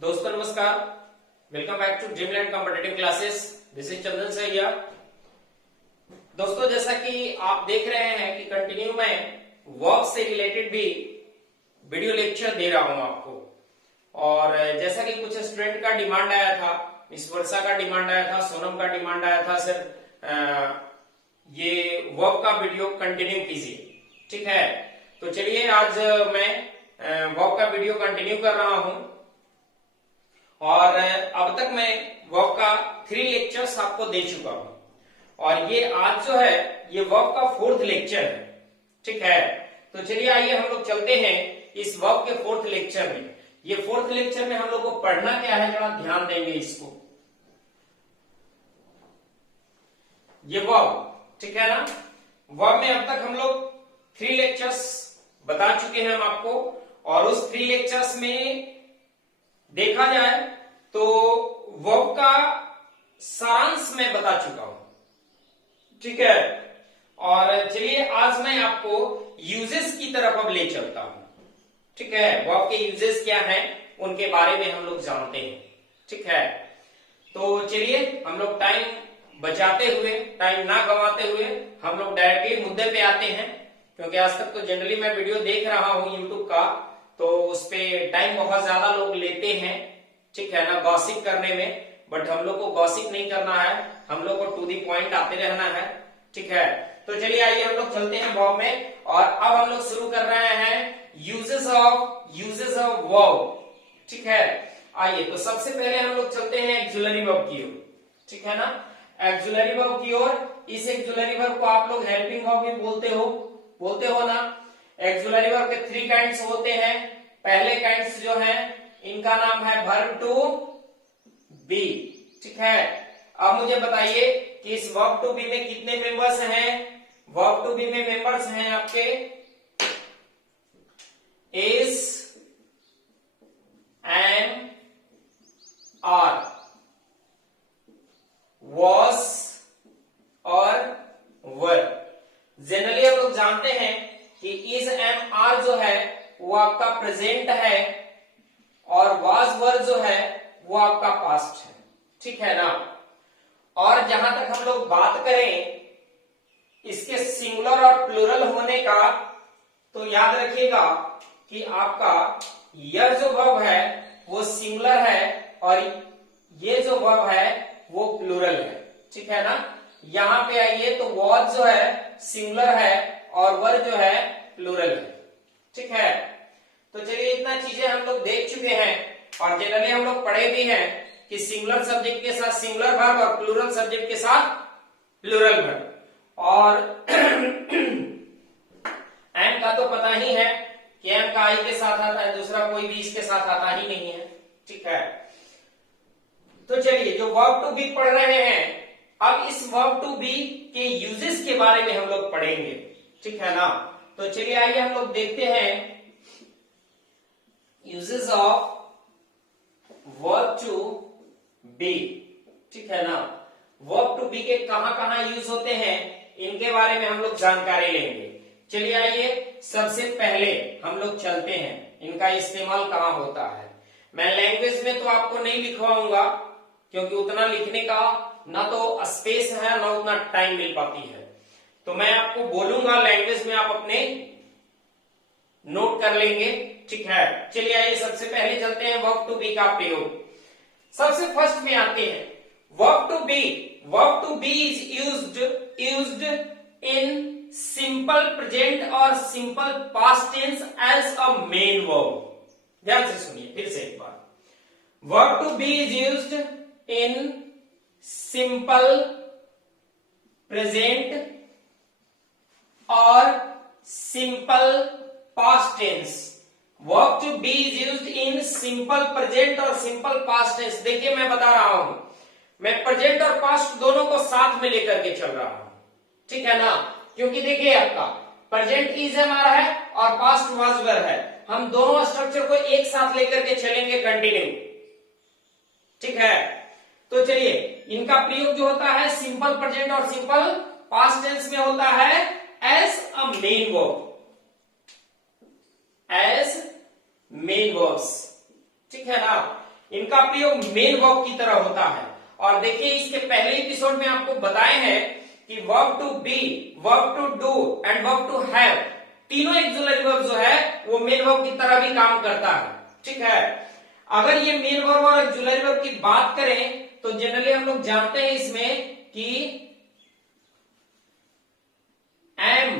दोस्तों नमस्कार, welcome back to Dreamland competitive classes. This is Chandan Saiya. दोस्तों जैसा कि आप देख रहे हैं कि कंटिन्यू मैं वर्क से रिलेटेड भी वीडियो लेक्चर दे रहा हूं आपको। और जैसा कि कुछ स्टूडेंट का डिमांड आया था, मिस वर्षा का डिमांड आया था, सोनम का डिमांड आया था, सर ये वर्क का वीडियो कंटिन्यू कीजिए। ठीक है, तो चलिए आज मैं वर्क का वीडियो कंटिन्यू कर रहा हूं। और अब तक मैं वर्क का 3 लेक्चर्स आपको दे चुका हूं और ये आज जो है ये वर्क का 4th लेक्चर है। ठीक है, तो चलिए आइए हम लोग चलते हैं इस वर्क के 4th लेक्चर में। ये 4th लेक्चर में हम लोग को पढ़ना क्या है, जरा ध्यान देंगे इसको। ये वर्क, ठीक है ना, वर्क में अब तक हम लोग 3 लेक्चर्स बता चुके हैं हम आपको। और उस 3 लेक्चर्स में देखा जाए तो वर्ब का सारांश मैं बता चुका हूं। ठीक है, और चलिए आज मैं आपको यूजेस की तरफ अब ले चलता हूं। ठीक है, वर्ब के यूजेस क्या हैं उनके बारे में हम लोग जानते हैं। ठीक है, तो चलिए हम लोग टाइम बचाते हुए, टाइम ना गंवाते हुए हम लोग डायरेक्टली मुद्दे पे आते हैं। क्योंकि आज तक तो जनरली मैं वीडियो देख रहा हूं यूट्यूब का, तो उस पे टाइम बहुत ज्यादा लोग लेते हैं, ठीक है ना, गॉसिप करने में। बट हम लोग को गॉसिप नहीं करना है, हम लोग को टू दी पॉइंट आते रहना है। ठीक है, तो चलिए आइए हम लोग चलते हैं वर्ब में। और अब हम लोग शुरू कर रहे हैं यूजेस ऑफ वर्ब। ठीक है, आइए तो सबसे पहले हम लोग चलते हैं एक्सुलरी वर्ब की ओर। ठीक है ना, एक्सुलरी वर्ब की ओर। इस एक्सुलरी वर्ब को आप लोग हेल्पिंग वर्ब भी बोलते हो ना। एक्सुलरी वर्ब के 3 काइंड्स होते हैं। पहले काइंड्स जो है इनका नाम है वर्ब टू बी। ठीक है, अब मुझे बताइए कि इस वर्ब टू बी में कितने मेंबर्स हैं। वर्ब टू बी में मेंबर्स हैं आपके इज, एम, आर, वॉज और वर। जनरली हम लोग जानते हैं कि इज, एम, आर जो है वो आपका प्रेजेंट है और वाज, वर जो है वो आपका पास्ट है। ठीक है ना। और जहां तक हम लोग बात करें इसके सिंगुलर और प्लूरल होने का, तो याद रखिएगा कि आपका यह जो वर्ब है वो सिंगुलर है और ये जो वर्ब है वो प्लूरल है। ठीक है ना। यहां पे आइए तो वॉज जो है सिंगुलर है और वर जो है प्लूरल है। ठीक है, तो चलिए इतना चीजें हम लोग देख चुके हैं। और जनरली हम लोग पढ़े भी हैं कि सिंगुलर सब्जेक्ट के साथ सिंगुलर वर्ब और प्लूरल सब्जेक्ट के साथ प्लूरल वर्ब। और एम का तो पता ही है कि एम का आई के साथ आता है, दूसरा कोई भी इसके साथ आता ही नहीं है। ठीक है, तो चलिए जो वर्ब टू बी पढ़ रहे हैं, अब इस वर्ब टू बी के यूजेस के बारे में हम लोग पढ़ेंगे। ठीक है ना, तो चलिए आइए हम लोग देखते हैं uses of verb to be. ठीक है ना, वर्ब टू बी के कहां कहां यूज होते हैं इनके बारे में हम लोग जानकारी लेंगे। चलिए आइए सबसे पहले हम लोग चलते हैं इनका इस्तेमाल कहां होता है। मैं लैंग्वेज में तो आपको नहीं लिखवाऊंगा क्योंकि उतना लिखने का ना तो स्पेस है ना उतना टाइम मिल पाती है। तो मैं आपको बोलूंगा लैंग्वेज में, आप अपने नोट कर लेंगे। ठीक है, चलिए आइए सबसे पहले चलते हैं वर्ब टू बी का प्रयोग। सबसे फर्स्ट में आते हैं verb to be. Verb to be is used in simple present और simple past tense as a main verb. ध्यान से सुनिए फिर से एक बार। Verb to be is used in simple present और simple past tense. Verb to be is used in simple present और सिंपल पास्ट टेंस। देखिए मैं बता रहा हूं, मैं प्रेजेंट और पास्ट दोनों को साथ में लेकर के चल रहा हूं। ठीक है ना, क्योंकि देखिए आपका प्रेजेंट इज हमारा है और पास्ट वाज वर है। हम दोनों स्ट्रक्चर को एक साथ लेकर के चलेंगे कंटिन्यू। ठीक है, तो चलिए इनका प्रयोग जो होता है सिंपल प्रेजेंट और सिंपल पास्ट टेंस में होता है as a main verb, as main verbs. ठीक है ना, इनका प्रयोग मेन वर्ब की तरह होता है। और देखिए इसके पहले एपिसोड में आपको बताए हैं कि verb to be, verb to do and verb to have, तीनों एक्सुलरी वर्ब जो है वो मेन वर्ब की तरह भी काम करता है। ठीक है, अगर ये मेन वर्ब और एक्सुलरी वर्ब की बात करें तो जनरली हम लोग जानते हैं इसमें कि एम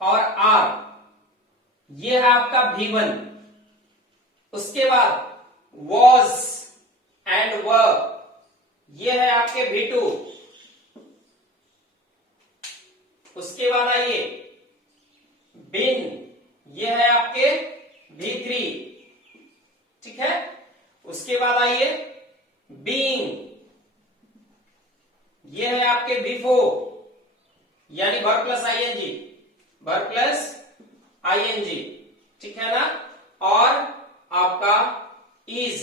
और आर ये है आपका V1, उसके बाद was एंड were ये है आपके V2, उसके बाद आइए been ये है आपके V3, ठीक है, उसके बाद आइए being ये है आपके V4 यानी verb plus ING, verb plus ING, ठीक है ना, और आपका इज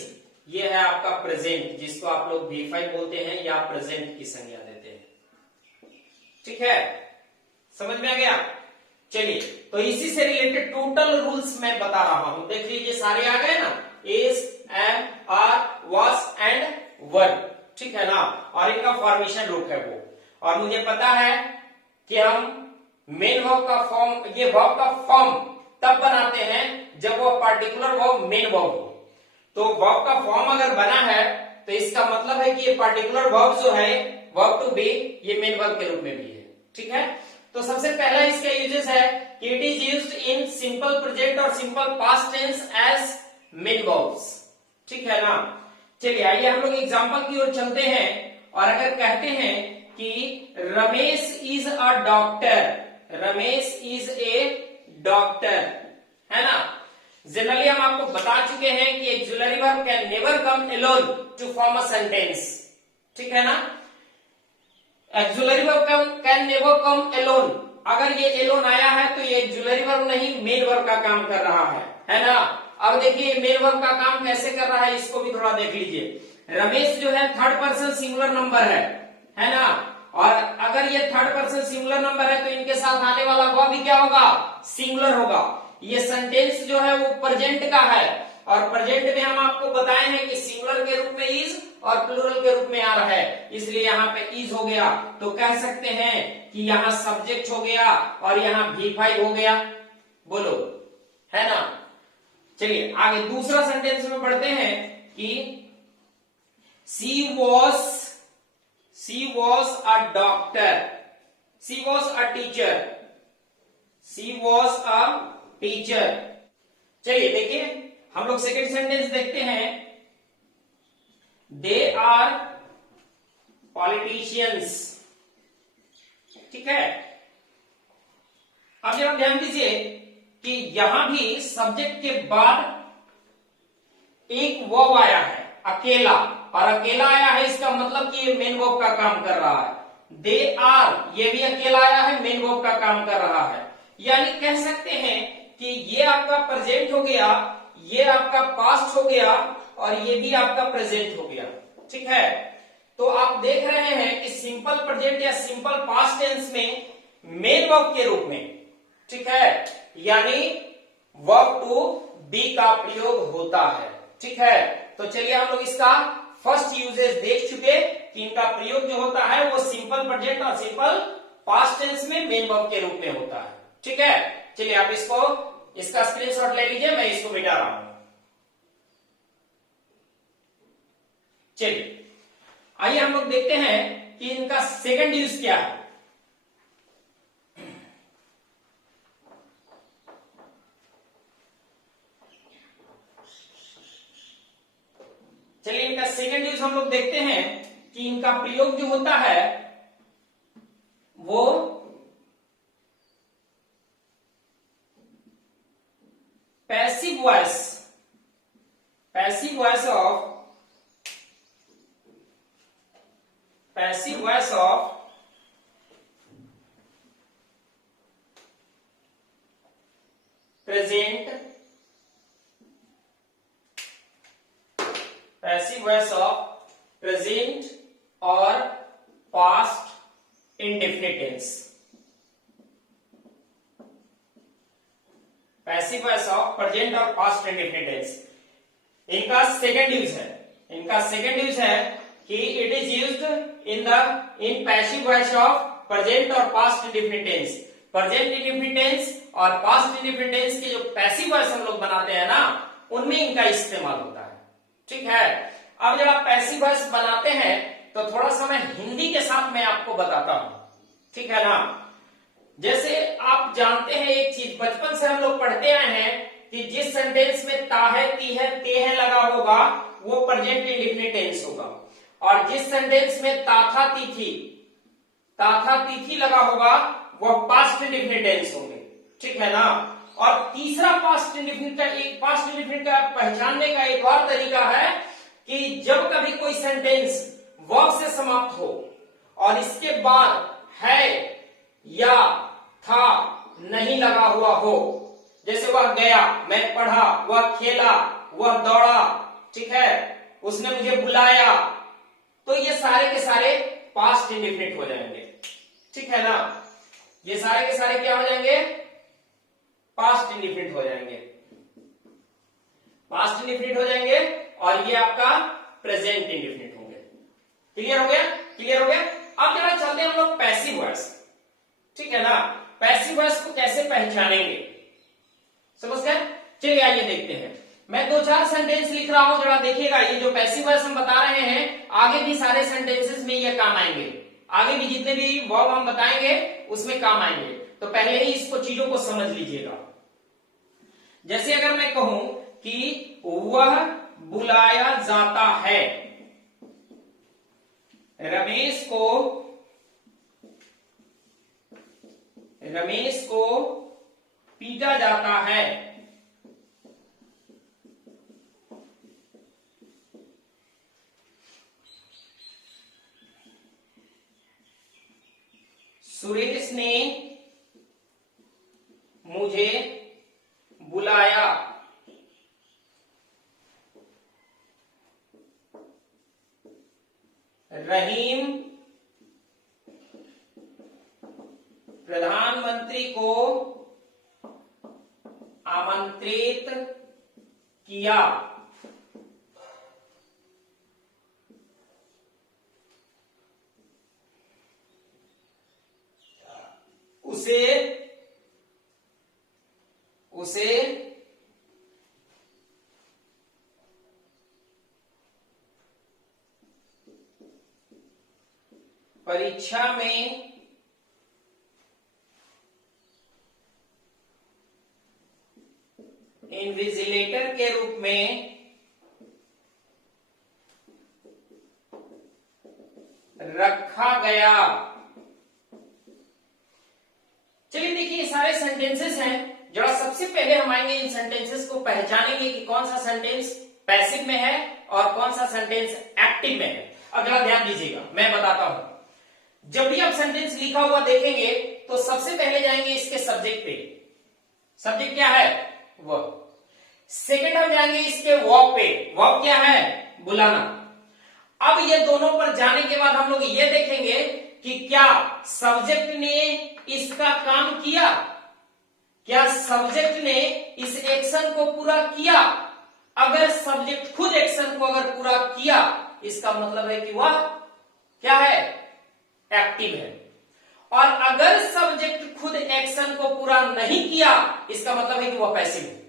ये है आपका प्रेजेंट जिसको आप लोग V5 बोलते हैं या प्रेजेंट की संज्ञा देते हैं। ठीक है, समझ में आ गया। चलिए तो इसी से रिलेटेड टोटल रूल्स मैं बता रहा हूं, देख लीजिए सारे आ गए ना, is, am, are, was and were, ठीक है ना, और इनका फॉर्मेशन रूप है वो। और मुझे पता है कि हम मेन वर्ब का फॉर्म, ये वर्ब का फॉर्म तब बनाते हैं जब वो पर्टिकुलर वर्ब मेन वर्ब हो। तो वर्ब का फॉर्म अगर बना है तो इसका मतलब है कि ये पर्टिकुलर वर्ब जो है वर्ब टू बी ये मेन वर्ब के रूप में भी है। ठीक है, तो सबसे पहला इसका यूजेस है कि it is used in simple present और simple past tense as main verbs. ठीक है ना, चलिए आइए हम लोग एग्जांपल की ओर चलते हैं। और अगर कहते हैं कि Ramesh is a doctor, Ramesh is a doctor, है ना, जनरली हम आपको बता चुके हैं कि auxiliary verb can never come alone to form a sentence. ठीक है ना, auxiliary verb can never come alone, अगर ये एलोन आया है तो ये एक्सुलरी वर्ब नहीं मेन वर्ब का काम कर रहा है ना। अब देखिए मेन वर्ब का काम कैसे कर रहा है इसको भी थोड़ा देख लीजिए। रमेश जो है थर्ड पर्सन सिंगुलर नंबर है ना, और अगर ये थर्ड पर्सन सिंगुलर नंबर है तो इनके साथ आने वाला वर्ब भी क्या होगा, सिंगुलर होगा। ये सेंटेंस जो है वो प्रेजेंट का है, और प्रेजेंट में हम आपको बताए हैं कि सिंगुलर के रूप में इज और प्लूरल के रूप में आ रहा है, इसलिए यहाँ पे इज हो गया। तो कह सकते हैं कि यहाँ सब्जेक्ट हो गया और यहाँ V5 हो गया, बोलो, है ना। चलिए आगे दूसरा सेंटेंस में पढ़ते हैं कि she was a doctor, she was a teacher, she was a teacher। चलिए देखिए हम लोग सेकेंड सेंटेंस देखते हैं, दे आर पॉलिटिशियंस। ठीक है, अब जरा ध्यान दीजिए कि यहां भी सब्जेक्ट के बाद एक वर्ब आया है अकेला, और अकेला आया है इसका मतलब कि ये मेन वर्ब का काम कर रहा है। दे आर ये भी अकेला आया है, मेन वर्ब का काम कर रहा है, यानी कह सकते हैं कि ये आपका प्रेजेंट हो गया, ये आपका पास्ट हो गया और ये भी आपका प्रेजेंट हो गया। ठीक है, तो आप देख रहे हैं कि सिंपल प्रेजेंट या सिंपल पास्ट टेंस में मेन वर्ब के रूप में, ठीक है, यानी वर्ब टू बी का प्रयोग होता है। ठीक है, तो चलिए हम लोग इसका फर्स्ट यूजेस देख चुके कि इनका प्रयोग जो होता है वो सिंपल प्रेजेंट और सिंपल पास्ट टेंस में मेन वर्ब के रूप में होता है। ठीक है, चलिए आप इसका स्क्रीनशॉट ले लीजिए, मैं इसको मिटा रहा हूं। चलिए आइए हम लोग देखते हैं कि इनका सेकंड यूज क्या है। चलिए इनका सेकंड यूज हम लोग देखते हैं कि इनका प्रयोग जो होता है वो passive voice of present, passive voice of present और past indefinite tense, passive voice of present और पास्ट इंडेफिनिट टेंस। इनका सेकंड यूज है, इनका सेकंड यूज है कि it is used in passive voice of present और past indefinite tense. Present indefinite tense और past indefinite tense के जो पैसिव वॉइस हम लोग बनाते हैं ना, उनमें इनका इस्तेमाल होता है। ठीक है, अब जब आप पैसिव वॉइस बनाते हैं तो थोड़ा सा मैं हिंदी के साथ मैं आपको बताता हूं, ठीक है ना। जैसे आप जानते हैं एक चीज, बचपन से हम लोग पढ़ते आए हैं कि जिस सेंटेंस में ता है, ती है, ते है लगा होगा वो प्रेजेंट इंडेफिनिट टेंस होगा, और जिस सेंटेंस में ता था, ती थी लगा होगा वो पास्ट इंडेफिनिट टेंस होंगे। ठीक है ना। और तीसरा पास्ट इंडेफिनिट का पहचानने का एक और तरीका है कि जब कभी कोई सेंटेंस वर्ब से समाप्त हो और इसके बाद है या था नहीं लगा हुआ हो, जैसे वह गया, मैं पढ़ा, वह खेला, वह दौड़ा, ठीक है, उसने मुझे बुलाया, तो ये सारे के सारे पास्ट इंडेफिनिट हो जाएंगे। ठीक है ना, ये सारे के सारे क्या हो जाएंगे, पास्ट इंडेफिनिट हो जाएंगे, पास्ट इंडेफिनिट हो जाएंगे, और ये आपका प्रेजेंट इंडेफिनिट होंगे। क्लियर हो गया, क्लियर हो गया। अब जरा चलते हैं हम लोग पैसिव वॉइस। ठीक है ना, पैसिव वॉइस को कैसे पहचानेंगे, समझ गए। चलिए आइए देखते हैं। मैं 2-4 सेंटेंस लिख रहा हूं, जरा देखिएगा। ये जो पैसिव वॉइस हम बता रहे हैं आगे भी सारे सेंटेंसेस में ये काम आएंगे, आगे भी जितने भी वर्ब हम बताएंगे उसमें काम आएंगे, तो पहले ही इसको चीजों को समझ लीजिएगा। जैसे अगर मैं कहूं कि वह बुलाया जाता है, रमेश को पीटा जाता है, सुरेश ने मुझे बुलाया, रहीम प्रधानमंत्री को आमंत्रित किया, उसे परीक्षा में इन्विजिलेटर के रूप में रखा गया। चलिए देखिए, ये सारे सेंटेंसेस हैं। जरा सबसे पहले हम आएंगे इन सेंटेंसेस को पहचानेंगे कि कौन सा सेंटेंस पैसिव में है और कौन सा सेंटेंस एक्टिव में है। अब जरा ध्यान दीजिएगा, मैं बताता हूं। जब भी आप सेंटेंस लिखा हुआ देखेंगे तो सबसे पहले जाएंगे इसके सब्जेक्ट पे। सब्जेक्ट क्या है, वर्ब। सेकंड हम जाएंगे इसके वर्ब पे। वर्ब क्या है, बुलाना। अब ये दोनों पर जाने के बाद हम लोग ये देखेंगे कि क्या सब्जेक्ट ने इसका काम किया, क्या सब्जेक्ट ने इस एक्शन को पूरा किया। अगर सब्जेक्ट खुद एक्शन को अगर पूरा किया, इसका मतलब है कि वह क्या है, एक्टिव है। और अगर सब्जेक्ट खुद एक्शन को पूरा नहीं किया, इसका मतलब है कि वह पैसिव है।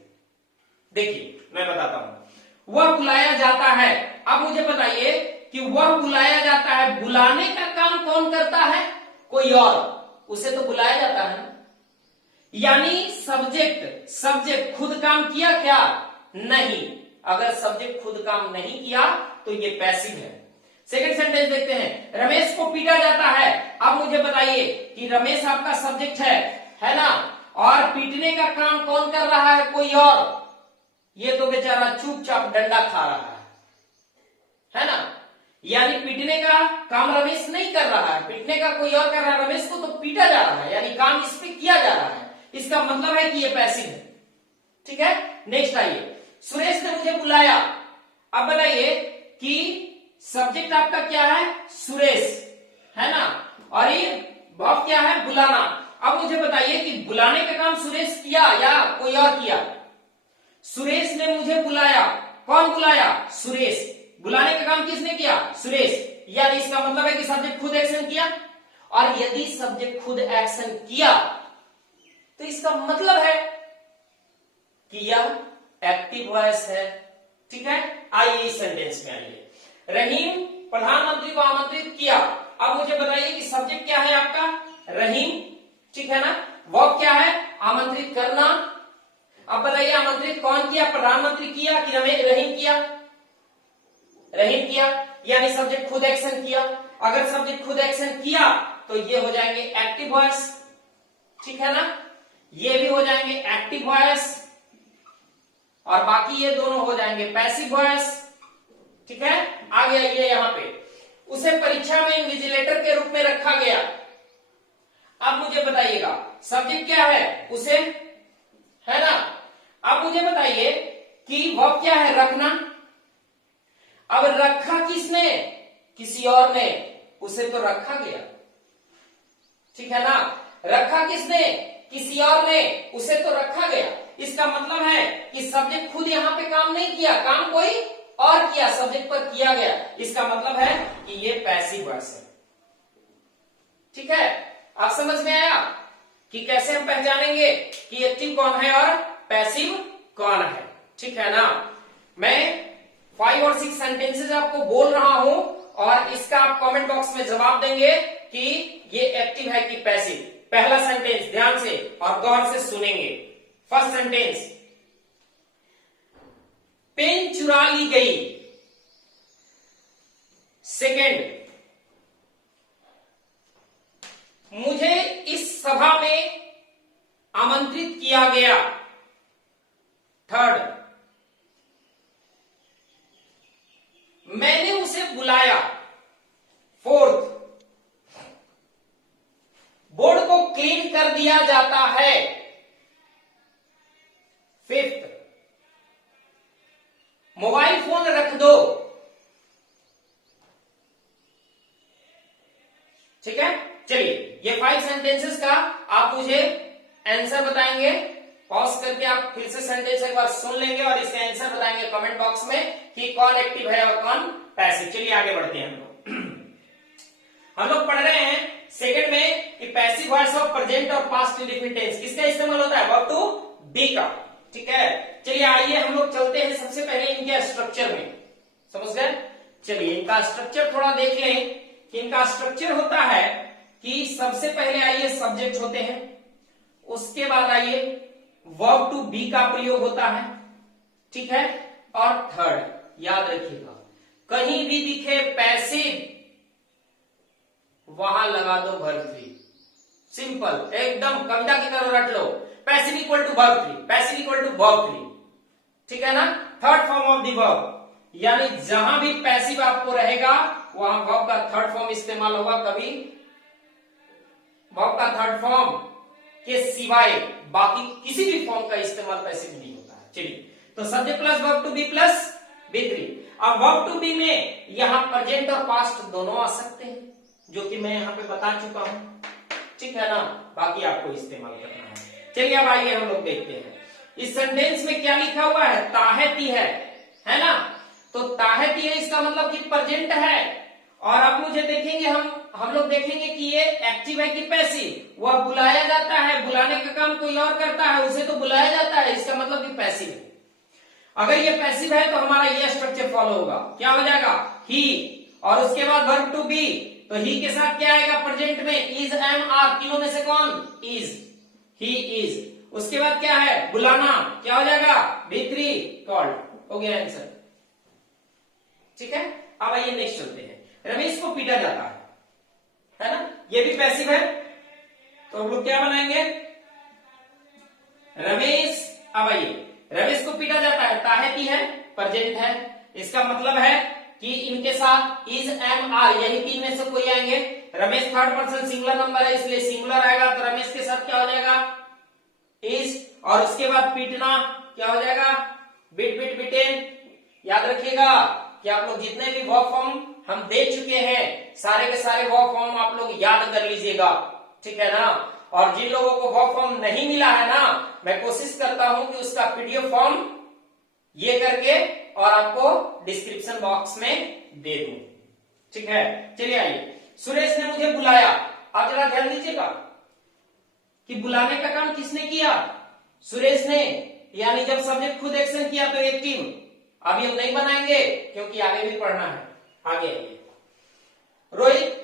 देखिए मैं बताता हूं। वह बुलाया जाता है, अब मुझे बताइए कि वह बुलाया जाता है, बुलाने का काम कौन करता है, कोई और, उसे तो बुलाया जाता है ना। यानी सब्जेक्ट खुद काम किया क्या, नहीं। अगर सब्जेक्ट खुद काम नहीं किया तो ये पैसिव है। सेकंड सेंटेंस देखते हैं, रमेश को पीटा जाता है। अब मुझे बताइए कि रमेश आपका सब्जेक्ट है ना, और पीटने का काम कौन कर रहा है, कोई और। ये तो बेचारा चुपचाप डंडा खा रहा है ना। यानी पीटने का काम रमेश नहीं कर रहा है, पीटने का कोई और कर रहा है, रमेश को तो पीटा जा रहा है, यानी काम इस पे किया जा रहा है। इसका मतलब है कि ये पैसिव है। ठीक है, नेक्स्ट आइए, सुरेश ने मुझे बुलाया। अब बताइए कि सब्जेक्ट आपका क्या है, सुरेश, है ना, और ये वर्ब क्या है, बुलाना। अब मुझे बताइए कि बुलाने का काम सुरेश किया या कोई और किया। सुरेश ने मुझे बुलाया, कौन बुलाया? सुरेश। बुलाने का काम किसने किया? सुरेश। यानी इसका मतलब है कि सब्जेक्ट खुद एक्शन किया, और यदि सब्जेक्ट खुद एक्शन किया तो इसका मतलब है कि यह एक्टिव वॉइस है। ठीक है, आइए इस सेंटेंस में आइए। रहीम प्रधानमंत्री को आमंत्रित किया। अब मुझे बताइए कि सब्जेक्ट क्या है आपका? रहीम। ठीक है ना, वर्ब क्या है? आमंत्रित करना। अब बताइए आमंत्रित कौन किया? प्रधानमंत्री किया कि रहीम किया? रहीम किया, यानी सब्जेक्ट खुद एक्शन किया। अगर सब्जेक्ट खुद एक्शन किया तो ये हो जाएंगे एक्टिव वॉइस। ठीक है ना, ये भी हो जाएंगे एक्टिव वॉइस, और बाकी ये दोनों हो जाएंगे पैसिव वॉइस। ठीक है, आगे आइए यहां पे। उसे परीक्षा में इन्विजिलेटर के रूप में रखा गया। अब मुझे बताइएगा सब्जेक्ट क्या है? उसे, है ना। अब मुझे बताइए कि वर्ब क्या है? रखना। अब रखा किसने? किसी और ने, उसे तो रखा गया। ठीक है ना, रखा किसने? किसी और ने, उसे तो रखा गया। इसका मतलब है कि सब्जेक्ट खुद यहां पे काम नहीं किया, काम कोई और किया, सब्जेक्ट पर किया गया। इसका मतलब है कि ये पैसिव वॉइस है। ठीक है, आप समझ में आया कि कैसे हम पहचानेंगे कि एक्टिव कौन है और पैसिव कौन है? ठीक है ना, मैं 5 और 6 सेंटेंसेस आपको बोल रहा हूं, और इसका आप कमेंट बॉक्स में जवाब देंगे कि ये एक्टिव है कि पैसिव। पहला सेंटेंस ध्यान से और गौर से सुनेंगे। फर्स्ट सेंटेंस, पेन चुरा ली गई। सेकेंड, मुझे इस सभा में आमंत्रित किया गया। थर्ड, मैंने उसे बुलाया। फोर्थ, बोर्ड को क्लीन कर दिया जाता है। फिफ्थ, मोबाइल फोन रख दो। ठीक है, चलिए ये 5 सेंटेंसेस का आप मुझे आंसर बताएंगे। पॉज करके आप फिर से सेंटेंस एक बार सुन लेंगे और इसके आंसर बताएंगे कमेंट बॉक्स में कि कौन एक्टिव है और कौन पैसिव। चलिए आगे बढ़ते हैं। हम लोग पढ़ रहे हैं सेकंड में कि पैसिव वॉइस ऑफ प्रेजेंट और पास्ट इंडेफिनिट टेंस किसका इस्तेमाल होता है? वर्ब टू बी का। ठीक है, चलिए आइए हम लोग चलते हैं सबसे पहले इनके स्ट्रक्चर में। समझ गए? चलिए इनका स्ट्रक्चर थोड़ा देख लें कि इनका स्ट्रक्चर होता है कि सबसे पहले आइए सब्जेक्ट होते हैं, उसके बाद आइए वर्ब टू बी का प्रयोग होता है। ठीक है, और थर्ड याद रखिएगा, कहीं भी दिखे पैसिव वहां लगा दो वर्ब थ्री। सिंपल, एकदम कविता की तरह रट लो। Passive equal to verb three, passive equal to verb three. ठीक है ना, third form of the verb, यानी जहां भी पैसिव आपको रहेगा वहां वर्ब का थर्ड फॉर्म इस्तेमाल होगा। कभी वर्ब का थर्ड फॉर्म के सिवाय बाकी किसी भी फॉर्म का इस्तेमाल पैसिव नहीं होता है। चलिए, तो subject plus verb to be plus V three. अब वर्ब टू बी में यहां प्रेजेंट और पास्ट दोनों आ सकते हैं, जो कि मैं यहां पे बता चुका हूं। ठीक है ना, बाकी आपको इस्तेमाल करना है। चलिए अब आइए हम लोग देखते हैं इस सेंटेंस में क्या लिखा हुआ है। ताहती है ना, तो ताहती है इसका मतलब कि प्रेजेंट है। और अब मुझे देखेंगे हम लोग देखेंगे कि ये एक्टिव है कि पैसिव। वह बुलाया जाता है, बुलाने का काम कोई और करता है, उसे तो बुलाया जाता है, इसका मतलब कि पैसिव है। अगर ये पैसिव है तो हमारा ये स्ट्रक्चर फॉलो होगा। क्या हो जाएगा? ही, और उसके बाद वर्ब टू बी, तो ही के साथ क्या आएगा प्रेजेंट में? इज, एम, आर, तीनों में से कौन? Is, he is. उसके बाद क्या है? बुलाना, क्या हो जाएगा? V three, called. हो गया आंसर। ठीक है, अब आइए नेक्स्ट चलते हैं। रमेश को पीटा जाता है ना, ये भी पैसिव है, तो हम लोग क्या बनाएंगे? रमेश, अब आइए, रमेश को पीटा जाता है, ताहती है, प्रेजेंट है। इसका मतलब है कि इनके साथ इज, एम, आर, यही तीन में से कोई आएंगे। Ramesh third person singular number है, इसलिए सिंगुलर आएगा, तो रमेश के साथ क्या हो जाएगा? इज, और उसके बाद पीटना क्या हो जाएगा? बिट, बिट, बिटेन। याद रखिएगा कि आप लोग जितने भी वर्ब फॉर्म हम दे चुके हैं, सारे के सारे वर्ब फॉर्म आप लोग याद कर लीजिएगा। ठीक है ना, और जिन लोगों को वर्ब फॉर्म नहीं मिला है ना, मैं कोशिश करता हूं कि उसका पीडीएफ फॉर्म ये करके और आपको डिस्क्रिप्शन बॉक्स में दे दूं। ठीक है, चलिए आइए। सुरेश ने मुझे बुलाया। आप जरा ध्यान दीजिएगा कि बुलाने का काम किसने किया? सुरेश ने, यानी जब सब्जेक्ट खुद एक्शन किया तो एक्टिव। अभी हम नहीं बनाएंगे क्योंकि आगे भी पढ़ना है। आगे आइए। रोहित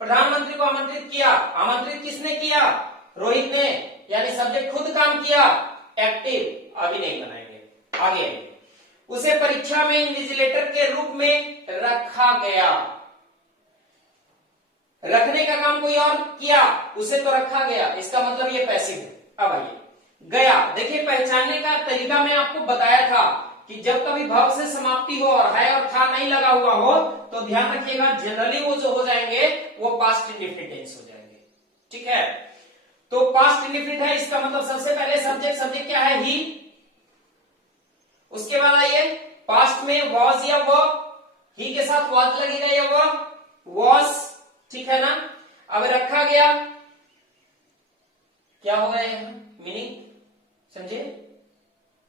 प्रधानमंत्री को आमंत्रित किया। आमंत्रित किसने किया? रोहित ने, यानी सब्जेक्ट खुद काम किया, एक्टिव। अभी नहीं बनाएंगे, आगे आइए। उसे परीक्षा में इन्विजिलेटर के रूप में रखा गया। रखने का काम कोई और किया, उसे तो रखा गया, इसका मतलब ये पैसिव है। अब आइए गया। देखिए, पहचानने का तरीका मैं आपको बताया था कि जब कभी भाव से समाप्ति हो और है और था नहीं लगा हुआ हो तो ध्यान रखिएगा, जनरली वो जो हो जाएंगे वो पास्ट इंडेफिनिट टेंस हो जाएंगे। ठीक है, तो पास्ट इंडेफिनिट है, इसका मतलब सबसे पहले सब्जेक्ट क्या है? ही। उसके बाद आइए, पास्ट में वॉज या वो, ही के साथ वॉज लगेगा या वो वॉज। ठीक है ना? अब रखा गया, क्या होगा यहां मीनिंग, समझे?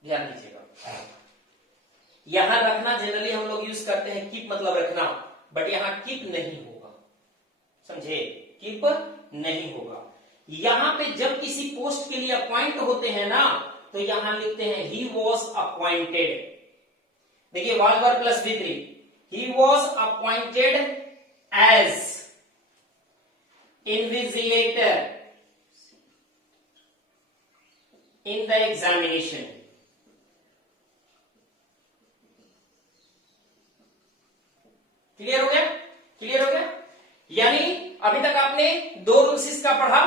ध्यान दीजिएगा। यहां रखना जनरली हम लोग यूज करते हैं कीप, मतलब रखना, बट यहां कीप नहीं होगा, समझे? कीप नहीं होगा। यहां पे जब किसी पोस्ट के लिए अपॉइंट होते हैं ना, तो यहां लिखते हैं ही वॉज अपॉइंटेड। देखिए, was verb plus V3, he was appointed as invigilator in the examination. Clear हो गया? क्लियर हो गया? यानी अभी तक आपने दो रूल्स इसका पढ़ा।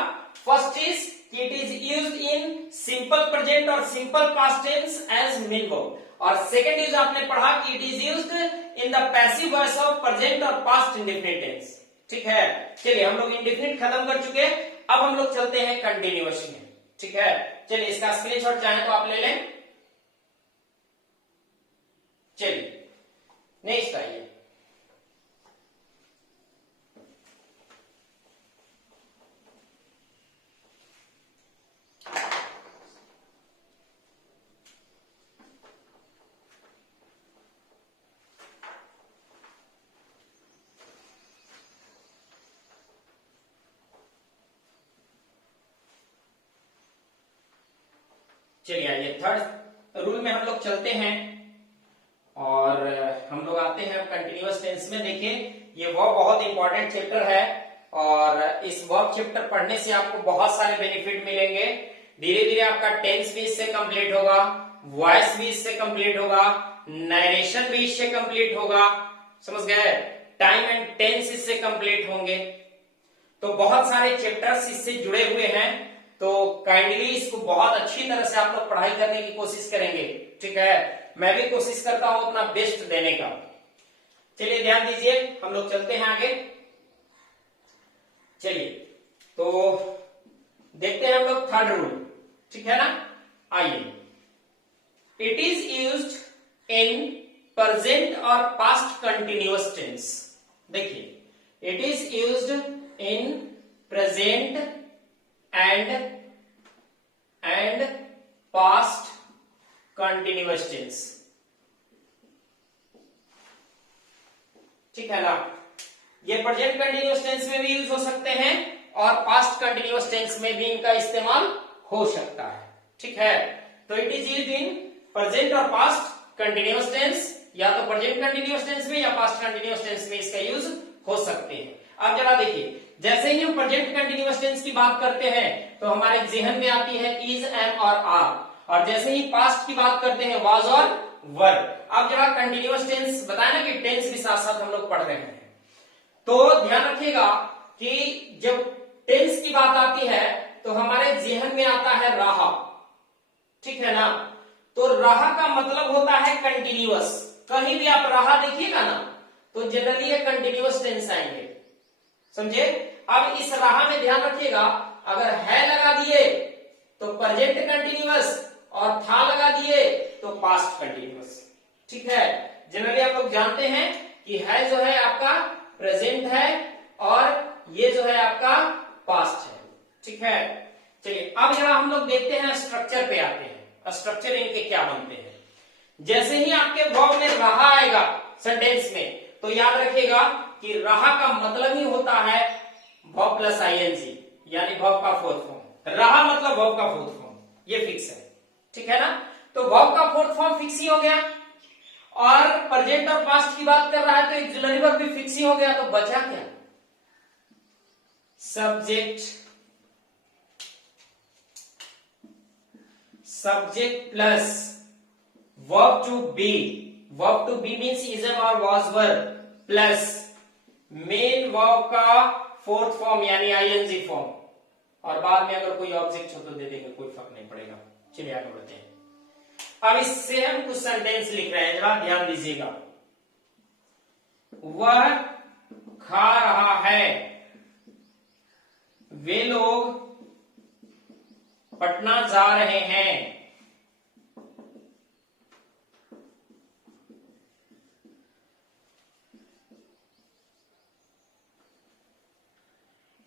फर्स्ट इज कि it is used in simple present और simple past tense as main verb, और सेकंड यूज आपने पढ़ा कि it is used in the passive voice of present और पास्ट इंडेफिनिट टेंस। ठीक है, चलिए हम लोग इंडेफिनिट खत्म कर चुके हैं, अब हम लोग चलते हैं कंटिन्यूअस में। ठीक है, चलिए इसका स्क्रीनशॉट चाहे तो आप ले लें। चलिए नेक्स्ट आइए। चलिए आइए, थर्ड रूल में हम लोग चलते हैं और हम लोग आते हैं कंटिन्यूअस टेंस में। देखिए, ये वर्ब बहुत इंपॉर्टेंट चैप्टर है और इस वर्ब चैप्टर पढ़ने से आपको बहुत सारे बेनिफिट मिलेंगे। धीरे धीरे आपका टेंस भी इससे कंप्लीट होगा, वॉइस भी इससे कंप्लीट होगा, नरेशन भी इससे कंप्लीट होगा, समझ गए? टाइम एंड टेंस इससे कंप्लीट होंगे। तो बहुत सारे चैप्टर्स इससे जुड़े हुए हैं, तो काइंडली इसको बहुत अच्छी तरह से आप लोग पढ़ाई करने की कोशिश करेंगे। ठीक है, मैं भी कोशिश करता हूं अपना बेस्ट देने का। चलिए ध्यान दीजिए, हम लोग चलते हैं आगे। चलिए तो देखते हैं हम लोग थर्ड रूल। ठीक है ना? आइए, it is used in present और पास्ट कंटिन्यूअस टेंस। देखिए, it is used in present and past continuous tense। ठीक है ना? ये प्रेजेंट कंटिन्यूअस टेंस में भी यूज हो सकते हैं और पास्ट कंटिन्यूअस टेंस में भी इनका इस्तेमाल हो सकता है। ठीक है, तो it is used in present और पास्ट कंटिन्यूअस टेंस, या तो प्रेजेंट कंटिन्यूअस टेंस में या पास्ट कंटिन्यूअस टेंस में इसका यूज हो सकते हैं। अब जरा देखिए, जैसे ही हम प्रेजेंट कंटिन्यूअस टेंस की बात करते हैं तो हमारे जहन में आती है इज, एम और आर, और जैसे ही पास्ट की बात करते हैं वाज और वर। अब जरा कंटिन्यूअस टेंस बताया ना कि टेंस भी साथ साथ हम लोग पढ़ रहे हैं, तो ध्यान रखिएगा कि जब टेंस की बात आती है तो हमारे जहन में आता है रहा। ठीक है ना? तो रहा का मतलब होता है कंटिन्यूअस। कहीं भी आप रहा देखिएगा ना तो जनरली ये कंटिन्यूअस टेंस आएंगे, समझे? अब इस राह में ध्यान रखिएगा, अगर है लगा दिए तो प्रेजेंट कंटिन्यूअस और था लगा दिए तो पास्ट कंटिन्यूअस। ठीक है, जनरली आप लोग जानते हैं कि है जो है आपका प्रेजेंट है और ये जो है आपका पास्ट है। ठीक है, चलिए अब जरा हम लोग देखते हैं स्ट्रक्चर पे आते हैं, स्ट्रक्चर इनके क्या बनते हैं। जैसे ही आपके वर्ब में रहा आएगा सेंटेंस में, तो याद रखिएगा कि रहा का मतलब ही होता है वर्ब प्लस आईएनजी, यानी वर्ब का फोर्थ फॉर्म। रहा मतलब वर्ब का फोर्थ फॉर्म, ये फिक्स है, ठीक है ना। तो वर्ब का फोर्थ फॉर्म फिक्स ही हो गया, और प्रेजेंट और पास्ट की बात कर रहा है तो ऑक्सिलरी वर्ब भी फिक्स ही हो गया। तो बचा क्या? Subject plus verb to be. Verb to be means is am और was verb plus main verb का फोर्थ फॉर्म यानी आईएनजी फॉर्म, और बाद में अगर कोई ऑब्जेक्ट हो तो दे देंगे, कोई फर्क नहीं पड़ेगा। चलिए आगे बढ़ते हैं। अब इससे हम कुछ सेंटेंस लिख रहे हैं, जरा ध्यान दीजिएगा। वह खा रहा है, वे लोग पटना जा रहे हैं,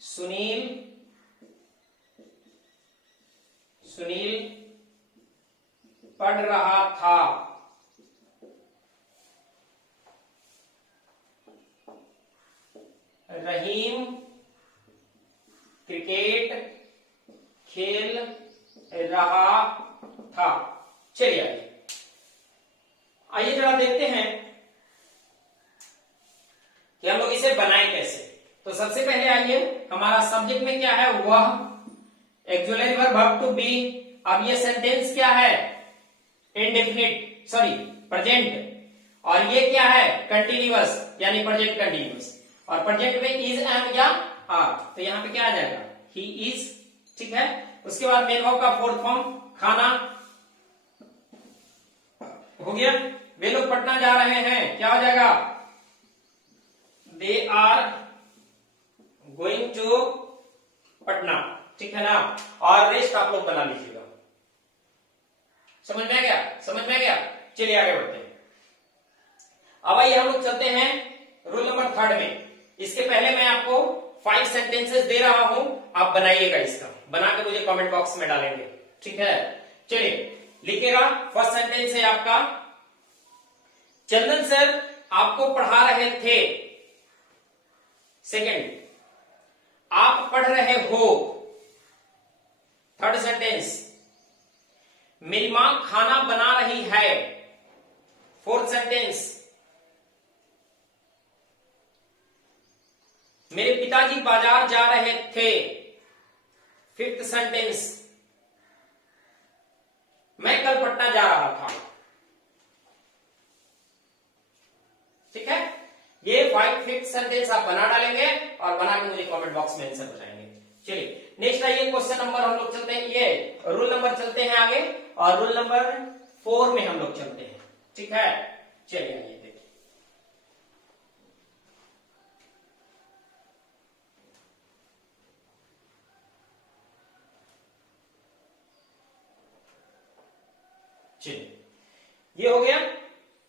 सुनील पढ़ रहा था, रहीम क्रिकेट खेल रहा था। चलिए आइए जरा देखते हैं कि हम लोग इसे बनाए कैसे। तो सबसे पहले आइए, हमारा सब्जेक्ट में क्या है? वह, ऑक्सिलरी वर्ब टू बी। अब ये सेंटेंस क्या है? इंडेफिनिट, सॉरी प्रेजेंट, और ये क्या है? कंटिन्यूअस, यानी प्रेजेंट कंटिन्यूअस, और प्रेजेंट में इज, एम या आर। तो यहां पे क्या आ जाएगा? ही इज, ठीक है। उसके बाद मेन वर्ब का फोर्थ फॉर्म खाना हो गया। वे लोग पटना जा रहे हैं, क्या हो जाएगा? They are going to Patna, ठीक है ना। और रेस्ट आप लोग बना लीजिएगा। समझ में आ गया? समझ में आ गया? चलिए आगे बढ़ते हैं। अब आइए हम लोग चलते हैं रूल नंबर 3 में। इसके पहले मैं आपको 5 सेंटेंसेस दे रहा हूं, आप बनाइएगा। इसका बना के मुझे कमेंट बॉक्स में डालेंगे, ठीक है। चलिए लिखिएगा। फर्स्ट सेंटेंस है आपका, चंदन सर आपको पढ़ा रहे थे। सेकंड, आप पढ़ रहे हो। थर्ड सेंटेंस, मेरी मां खाना बना रही है। फोर्थ सेंटेंस, मेरे पिताजी बाजार जा रहे थे। फिफ्थ सेंटेंस, मैं कल पटना जा रहा था। ठीक है, ये 5 फिफ्थ सेंटेंस आप बना डालेंगे और बना के मुझे कमेंट बॉक्स में आंसर बताएंगे। चलिए नेक्स्ट आइए, क्वेश्चन नंबर हम लोग चलते हैं, ये रूल नंबर चलते हैं आगे, और रूल नंबर 4 में हम लोग चलते हैं। ठीक है, चलिए आइए देखिए। चलिए ये हो गया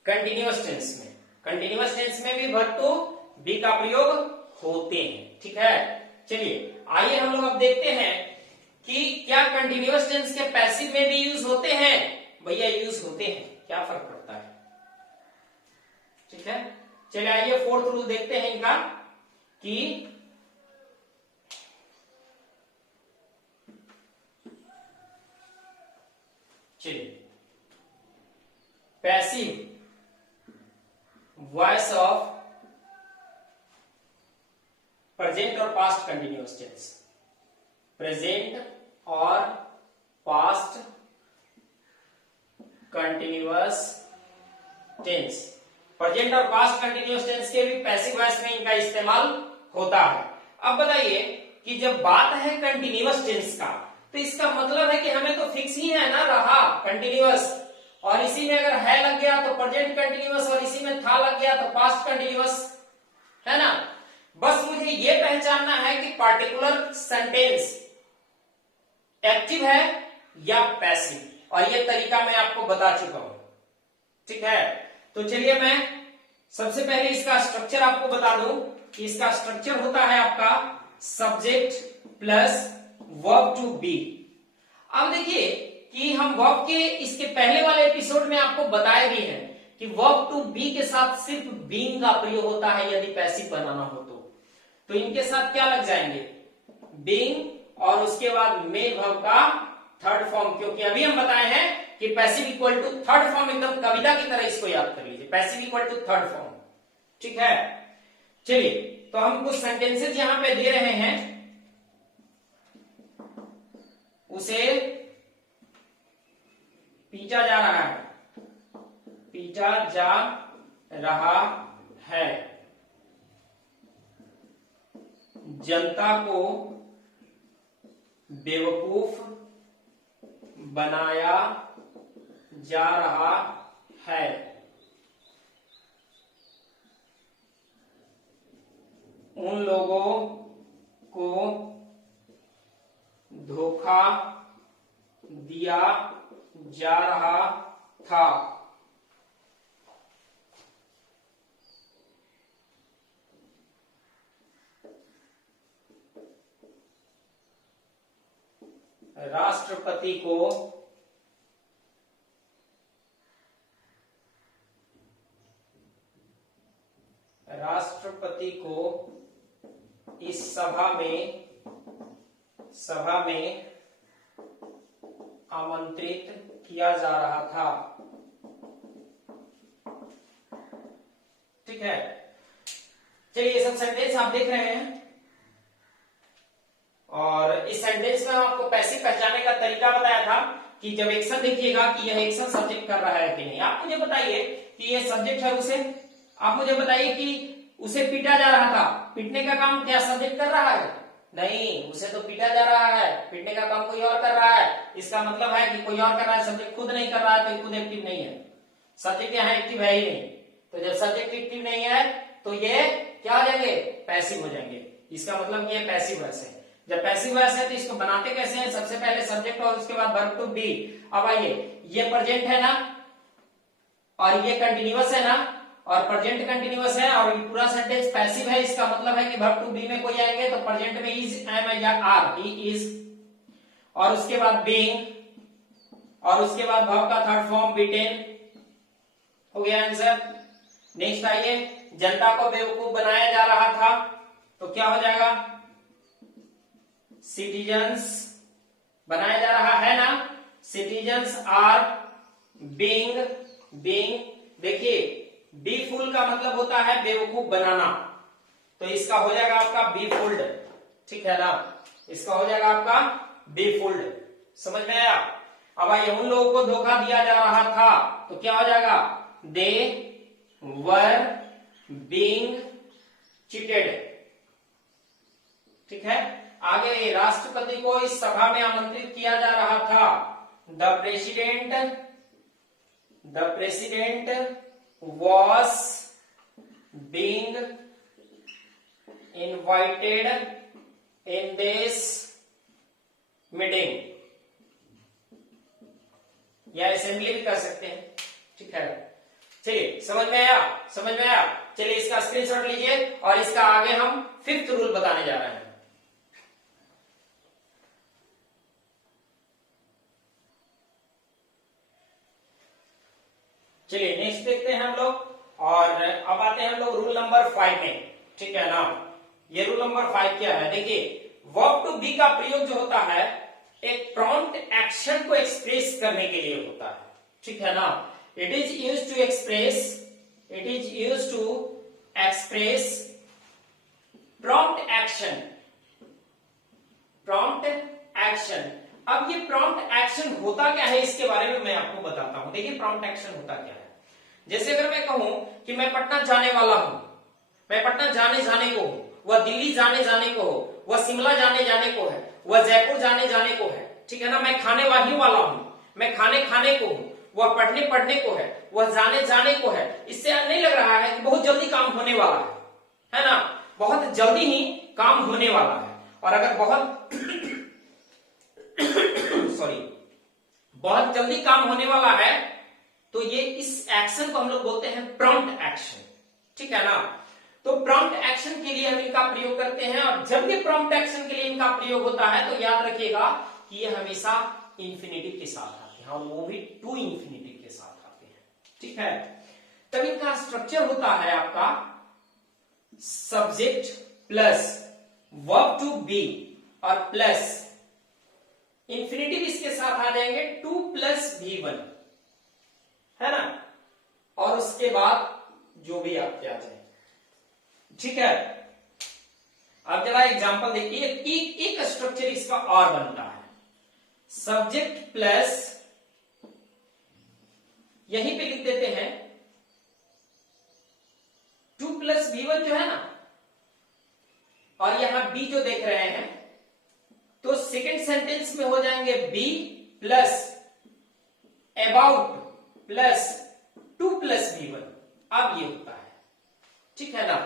कंटिन्यूअस टेंस में। कंटिन्यूअस टेंस में भी वर्ब टू बी का प्रयोग होते हैं। ठीक है, चलिए आइए हम लोग अब देखते हैं कि क्या कंटिन्यूअस टेंस के पैसिव में भी यूज होते हैं। भैया यूज होते हैं, क्या फर्क पड़ता है। ठीक है, चलिए आइए फोर्थ रूल देखते हैं इनका कि चलिए पैसिव वॉइस ऑफ प्रेजेंट और पास्ट कंटिन्यूअस टेंस। प्रेजेंट और पास्ट कंटिन्यूअस टेंस, प्रेजेंट और पास्ट कंटिन्यूअस टेंस के भी पैसिव वॉइस में इनका इस्तेमाल होता है। अब बताइए कि जब बात है कंटिन्यूअस टेंस का, तो इसका मतलब है कि हमें तो फिक्स ही है ना, रहा कंटिन्यूअस, और इसी में अगर है लग गया तो प्रेजेंट कंटिन्यूअस, और इसी में था लग गया तो पास्ट कंटिन्यूअस, है ना। बस मुझे यह पहचानना है कि पार्टिकुलर सेंटेंस एक्टिव है या पैसिव, और यह तरीका मैं आपको बता चुका हूं। ठीक है, तो चलिए मैं सबसे पहले इसका स्ट्रक्चर आपको बता दूं कि इसका स्ट्रक्चर होता है आपका subject plus verb to be. अब देखिए कि हम वर्ब के इसके पहले वाले एपिसोड में आपको बताए भी हैं कि वर्ब टू बी के साथ सिर्फ बीइंग का प्रयोग होता है यदि पैसिव बनाना हो तो इनके साथ क्या लग जाएंगे, बीइंग और उसके बाद मेड वर्ब का थर्ड फॉर्म, क्योंकि अभी हम बताए हैं कि passive equal to third form, एकदम कविता की तरह इसको याद कर लीजिए, passive equal to third form. ठीक है, चलिए तो हम कुछ सेंटेंसेस यहां पे दे रहे हैं, उसे पीटा जा रहा है, पीटा जा रहा है, जनता को बेवकूफ बनाया जा रहा है, उन लोगों को धोखा दिया जा रहा था, राष्ट्रपति को इस सभा में आमंत्रित किया जा रहा था। ठीक है, चलिए ये सब सेंटेंस आप देख रहे हैं और इस सेंटेंस में आपको पैसिव पहचानने का तरीका बताया था कि जब एक्शन देखिएगा कि यह एक्शन सब्जेक्ट कर रहा है कि नहीं। आप मुझे बताइए कि यह सब्जेक्ट है, उसे आप मुझे बताइए कि उसे पीटा जा रहा था, पीटने का काम क्या सब्जेक्ट कर रहा है? नहीं, उसे तो पीटा जा रहा है, पीटने का काम कोई और कर रहा है। इसका मतलब है कि कोई और कर रहा है, सब्जेक्ट खुद नहीं कर रहा है, तो खुद एक्टिव नहीं है, सब्जेक्ट यहाँ एक्टिव है ही नहीं। तो जब सब्जेक्ट एक्टिव नहीं है तो ये क्या हो जाएंगे, पैसिव हो जाएंगे। इसका मतलब ये पैसिव वॉइस है। जब पैसिव वॉइस है तो इसको बनाते कैसे हैं, सबसे पहले सब्जेक्ट और उसके बाद वर्ब टू बी। अब आइए, ये प्रेजेंट है ना और ये कंटिन्यूअस है ना, और प्रेजेंट कंटिन्यूअस है और ये पूरा सेंटेंस पैसिव है। इसका मतलब है कि वर्ब टू बी में कोई आएंगे तो प्रेजेंट में इज, एम या आर, ही इज, और उसके बाद बीइंग, और उसके बाद वर्ब का थर्ड फॉर्म बीटेन। हो गया आंसर। नेक्स्ट आइए, जनता को बेवकूफ बनाया जा रहा था तो क्या हो जाएगा, सिटीजन्स बनाया जा रहा है ना, सिटीजन्स आर बीइंग, देखिए बी फुल का मतलब होता है बेवकूफ बनाना, तो इसका हो जाएगा आपका बी फुल्ड। ठीक है ना, इसका हो जाएगा आपका बी फुल्ड। समझ में आया? अब आइए, उन लोगों को धोखा दिया जा रहा था तो क्या हो जाएगा, दे वर बीइंग चीटेड। ठीक है, आगे, राष्ट्रपति को इस सभा में आमंत्रित किया जा रहा था, the president was being invited in this meeting, या असेंबली भी कर सकते हैं। ठीक है, चलिए समझ में आया, समझ में आया। चलिए इसका स्क्रीनशॉट लीजिए और इसका आगे हम फिफ्थ रूल बताने जा रहे हैं। चलिए नेक्स्ट देखते हैं हम लोग, और अब आते हैं हम लोग रूल नंबर 5 में। ठीक है ना, ये रूल नंबर 5 क्या है, देखिए वर्ब टू बी का प्रयोग जो होता है एक प्रॉम्प्ट एक्शन को एक्सप्रेस करने के लिए होता है। ठीक है ना, it is used to express prompt action. अब ये प्रॉम्प्ट एक्शन होता क्या है इसके बारे में मैं आपको बताता हूं। देखिए प्रॉम्प्ट एक्शन होता क्या है, जैसे अगर मैं कहूं कि मैं पटना जाने वाला हूं, मैं पटना जाने को हूं, वह दिल्ली जाने को हो, वह शिमला जाने को है, वह जयपुर जाने को है। ठीक है ना, मैं खाने वाला हूं, मैं खाने को हूं, वह पढ़ने को है, वह जाने को है। इससे नहीं लग रहा है कि बहुत जल्दी काम होने वाला है ना, बहुत जल्दी ही काम होने वाला है। और अगर बहुत जल्दी काम होने वाला है तो ये इस एक्शन को हम लोग बोलते हैं प्रॉम्प्ट एक्शन। ठीक है ना, तो प्रॉम्प्ट एक्शन के लिए हम इनका प्रयोग करते हैं, और जब ये प्रॉम्प्ट एक्शन के लिए इनका प्रयोग होता है तो याद रखिएगा कि ये हमेशा इंफिनिटिव के साथ है। हैं और वो भी टू इंफिनिटी के साथ आते हैं। ठीक है, तब इनका स्ट्रक्चर होता है आपका subject plus verb to be और प्लस इंफिनिटिव इसके साथ आ जाएंगे 2 प्लस V1, है ना, और उसके बाद जो भी आपके आ जाए। ठीक है, अब जरा एग्जांपल देखिए, एक स्ट्रक्चर इसका और बनता है सब्जेक्ट प्लस, यहीं पे लिख देते हैं 2 प्लस V1 जो है ना, और यहां B जो देख रहे हैं, तो सेकेंड सेंटेंस में हो जाएंगे B plus about plus 2 plus V1। अब ये होता है, ठीक है ना,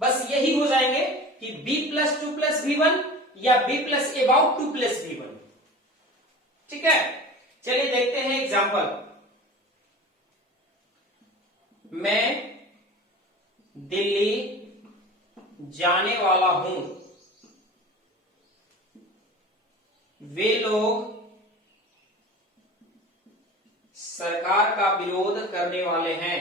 बस यही हो जाएंगे कि B प्लस 2 प्लस V1 या B plus about 2 plus V1। ठीक है, चलिए देखते हैं एग्जांपल। मैं दिल्ली जाने वाला हूं, वे लोग सरकार का विरोध करने वाले हैं,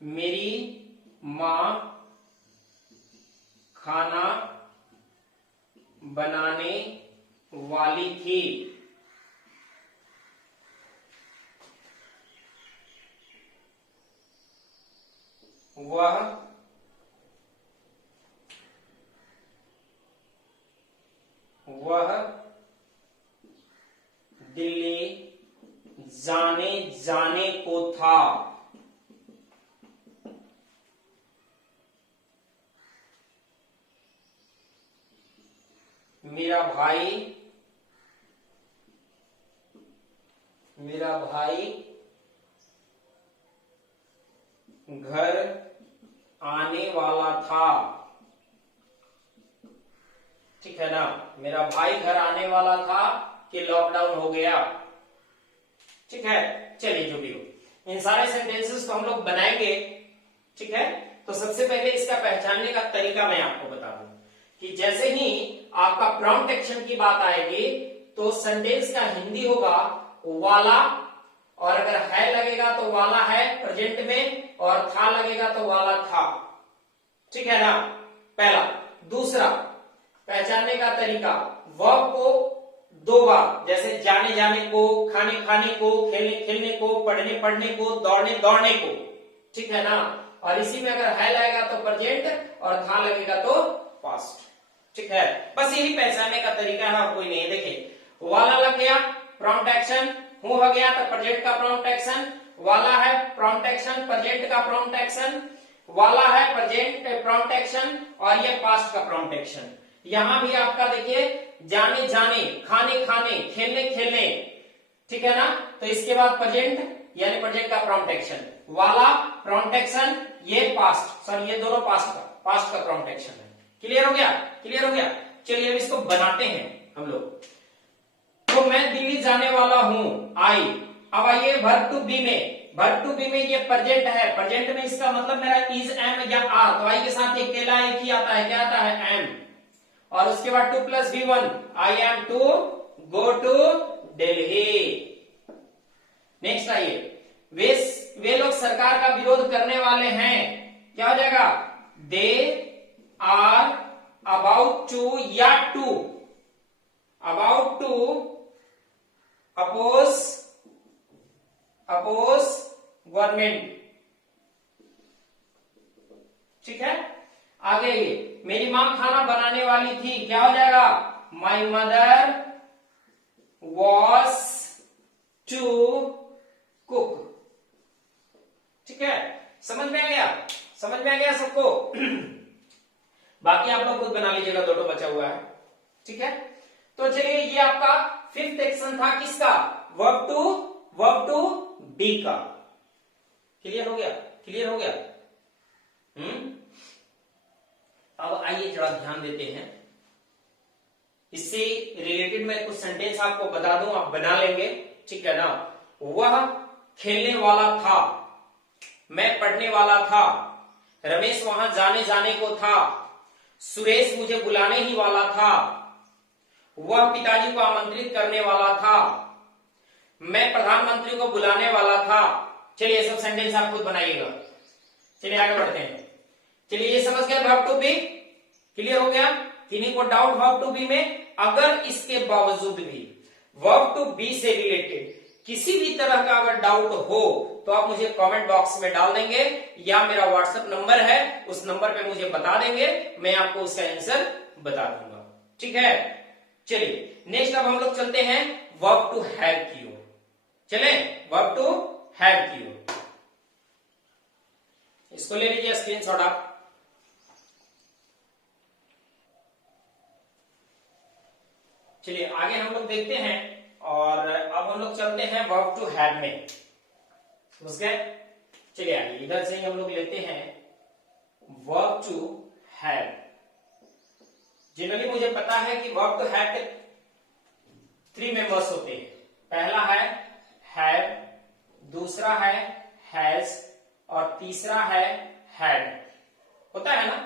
मेरी मां खाना बनाने वाली थी, वह दिल्ली जाने को था। मेरा भाई घर आने वाला था। ठीक है ना, मेरा भाई घर आने वाला था कि लॉकडाउन हो गया। ठीक है, चलिए जो भी हो, इन सारे सेंटेंसेस को हम लोग बनाएंगे। ठीक है, तो सबसे पहले इसका पहचानने का तरीका मैं आपको बता दूं कि जैसे ही आपका प्रॉम्प्ट एक्शन की बात आएगी तो सेंटेंस का हिंदी होगा वाला, और अगर है लगेगा तो वाला है प्रेजेंट में, और था लगेगा तो वाला था। ठीक है ना, पहला। दूसरा पहचानने का तरीका, वर्ब को दो बार, जैसे जाने जाने को, खाने खाने को, खेलने खेलने को, पढ़ने पढ़ने को, दौड़ने दौड़ने को। ठीक है ना, और इसी में अगर है लगेगा तो प्रेजेंट और था लगेगा तो पास्ट। ठीक है, बस यही पहचानने का तरीका है और कोई नहीं। देखिए, वाला लग गया प्रॉम्प्ट एक्शन, हूं हो गया तो प्रेजेंट का प्रॉम्प्ट एक्शन, वाला है प्रॉम्प्ट एक्शन, प्रेजेंट का प्रॉम्प्ट एक्शन, वाला है प्रेजेंट प्रॉम्प्ट एक्शन, और ये पास्ट का प्रॉम्प्ट एक्शन। यहां भी आपका देखिए जाने जाने, खाने खाने, खेलने खेलने। ठीक है ना, तो इसके बाद प्रेजेंट यानी प्रेजेंट का प्रॉम्प्ट एक्शन, वाला प्रॉम्प्ट एक्शन, ये पास्ट, सॉरी ये दोनों पास्ट का प्रॉम्प्ट एक्शन है। क्लियर हो गया? क्लियर हो गया। चलिए अब इसको बनाते हैं हम लोग। तो मैं दिल्ली जाने वाला हूं, आई। अब आइए वर्ब टू बी में, वर्ब टू बी में ये प्रेजेंट है, प्रेजेंट में इसका मतलब मेरा इज, एम या आर, तो आई के साथ एक ही आता है, क्या आता है? एम। और उसके बाद 2 plus V1, I am to go to Delhi. Next आइए, वे लोग सरकार का विरोध करने वाले हैं, क्या हो जाएगा? दे आर अबाउट टू या to, about to oppose government. ठीक है, आगे ये मेरी मां खाना बनाने वाली थी, क्या हो जाएगा? My mother was to cook. ठीक है, समझ में आ गया? समझ में आ गया सबको? बाकी आप लोग खुद बना लीजिएगा, दो बचा हुआ है। ठीक है, तो चलिए ये आपका फिफ्थ एक्शन था, किसका? वर्ब टू बी का। क्लियर हो गया? क्लियर हो गया? अब आइए जरा ध्यान देते हैं, इससे रिलेटेड मैं कुछ सेंटेंस आपको बता दूं, आप बना लेंगे। ठीक है ना, वह खेलने वाला था, मैं पढ़ने वाला था, रमेश वहां जाने को था, सुरेश मुझे बुलाने ही वाला था, वह पिताजी को आमंत्रित करने वाला था, मैं प्रधानमंत्री को बुलाने वाला था। चलिए ये सब सेंटेंस आप खुद बनाइएगा। चलिए आगे बढ़ते हैं। चलिए ये समझ गया वर्ब टू बी, क्लियर हो गया। किन्हीं को डाउट वर्ब टू बी में, अगर इसके बावजूद भी वर्ब टू बी से रिलेटेड किसी भी तरह का अगर डाउट हो तो आप मुझे कमेंट बॉक्स में डाल देंगे, या मेरा व्हाट्सएप नंबर है उस नंबर पे मुझे बता देंगे, मैं आपको उसका आंसर बता दूंगा। ठीक है, चलिए नेक्स्ट अब हम लोग चलते हैं वर्ब टू हैव की ओर। चले वर्ब टू हैव की ओर, इसको ले लीजिए स्क्रीनशॉट आप। चलिए आगे हम लोग देखते हैं, और अब हम लोग चलते हैं वर्ब टू हैव में। समझ गए? चलिए आगे इधर से ही हम लोग लेते हैं वर्ब टू हैव। जनरली मुझे पता है कि वर्ब टू हैव के 3 मेंबर्स होते हैं। पहला है हैव, दूसरा है हैज, और तीसरा है हैड। होता है ना?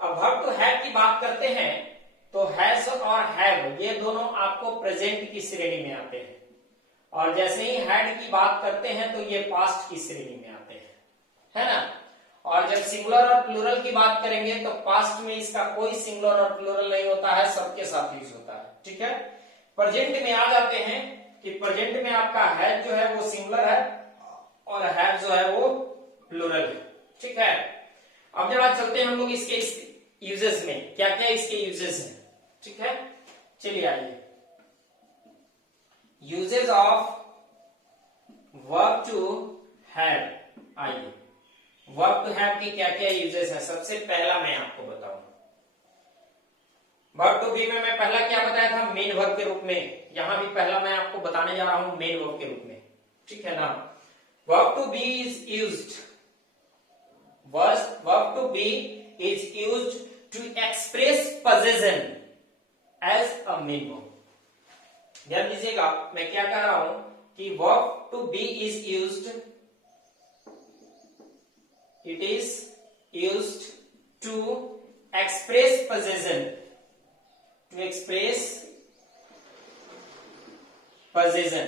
अब वर्ब टू हैव की बात करते हैं तो हैज और हैव ये दोनों आपको प्रेजेंट की श्रेणी में आते हैं, और जैसे ही हैड की बात करते हैं तो ये पास्ट की श्रेणी में आते हैं, है ना? और जब सिंगुलर और प्लूरल की बात करेंगे तो पास्ट में इसका कोई सिंगुलर और प्लूरल नहीं होता है, सबके साथ यूज होता है। ठीक है, प्रेजेंट में आ जाते हैं कि प्रेजेंट में आपका हैज जो है वो सिंगुलर है और हैव जो है वो प्लूरल है। ठीक है, अब जब आज चलते हैं हम लोग इसके यूजेस में, क्या क्या इसके यूजेस हैं। ठीक है, चलिए आइए uses of verb to have. आइए वर्ब टू हैव के क्या क्या यूजेस हैं। सबसे पहला मैं आपको बताऊं, वर्ब टू बी में मैं पहला क्या बताया था, मेन वर्ब के रूप में। यहां भी पहला मैं आपको बताने जा रहा हूं मेन वर्ब के रूप में। ठीक है ना? Verb to be is used, verb to be is used to express possession as a main verb. ध्यान दीजिएगा मैं क्या कह रहा हूं कि verb to be is used, it is used to express possession, to express possession।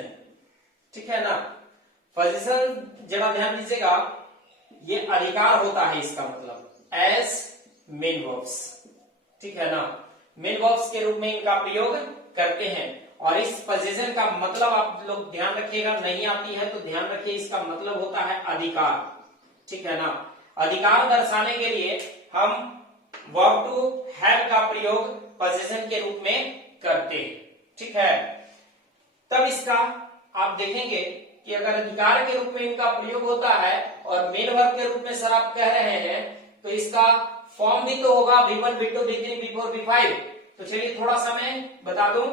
ठीक है ना? possession जरा ध्यान दीजिएगा, ये अधिकार होता है, इसका मतलब एज मेन वर्ब्स। ठीक है ना? मेन वर्ब्स के रूप में इनका प्रयोग करते हैं, और इस पोजीशन का मतलब आप लोग ध्यान रखिएगा, नहीं आती है तो ध्यान रखिए, इसका मतलब होता है अधिकार। ठीक है ना? अधिकार दर्शाने के लिए हम वर्ब टू हैव का प्रयोग पोजीशन के रूप में करते हैं। ठीक है, तब इसका आप देखेंगे कि अगर अधिकार के रूप में इनका प्रयोग होता है और मेन वर्ब के रूप में सर आप कह रहे हैं, तो इसका फॉर्म भी तो होगा V1, V2, V3, V4, V5। तो चलिए थोड़ा सा मैं बता दूं,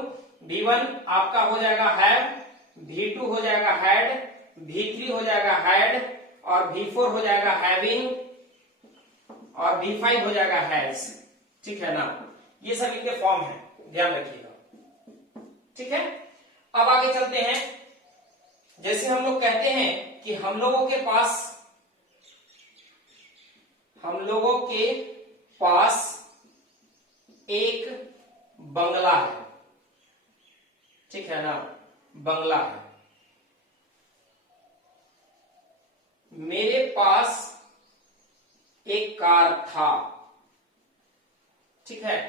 V1 आपका हो जाएगा हैव, V2 हो जाएगा हैड, V3 हो जाएगा हैड, और V4 हो जाएगा हैविंग, और V5 हो जाएगा हैज। ठीक है ना? ये सब इनके फॉर्म है, ध्यान रखिएगा। ठीक है, अब आगे चलते हैं। जैसे हम लोग कहते हैं कि हम लोगों के पास एक बंगला है। ठीक है ना? बंगला है। मेरे पास एक कार था। ठीक है,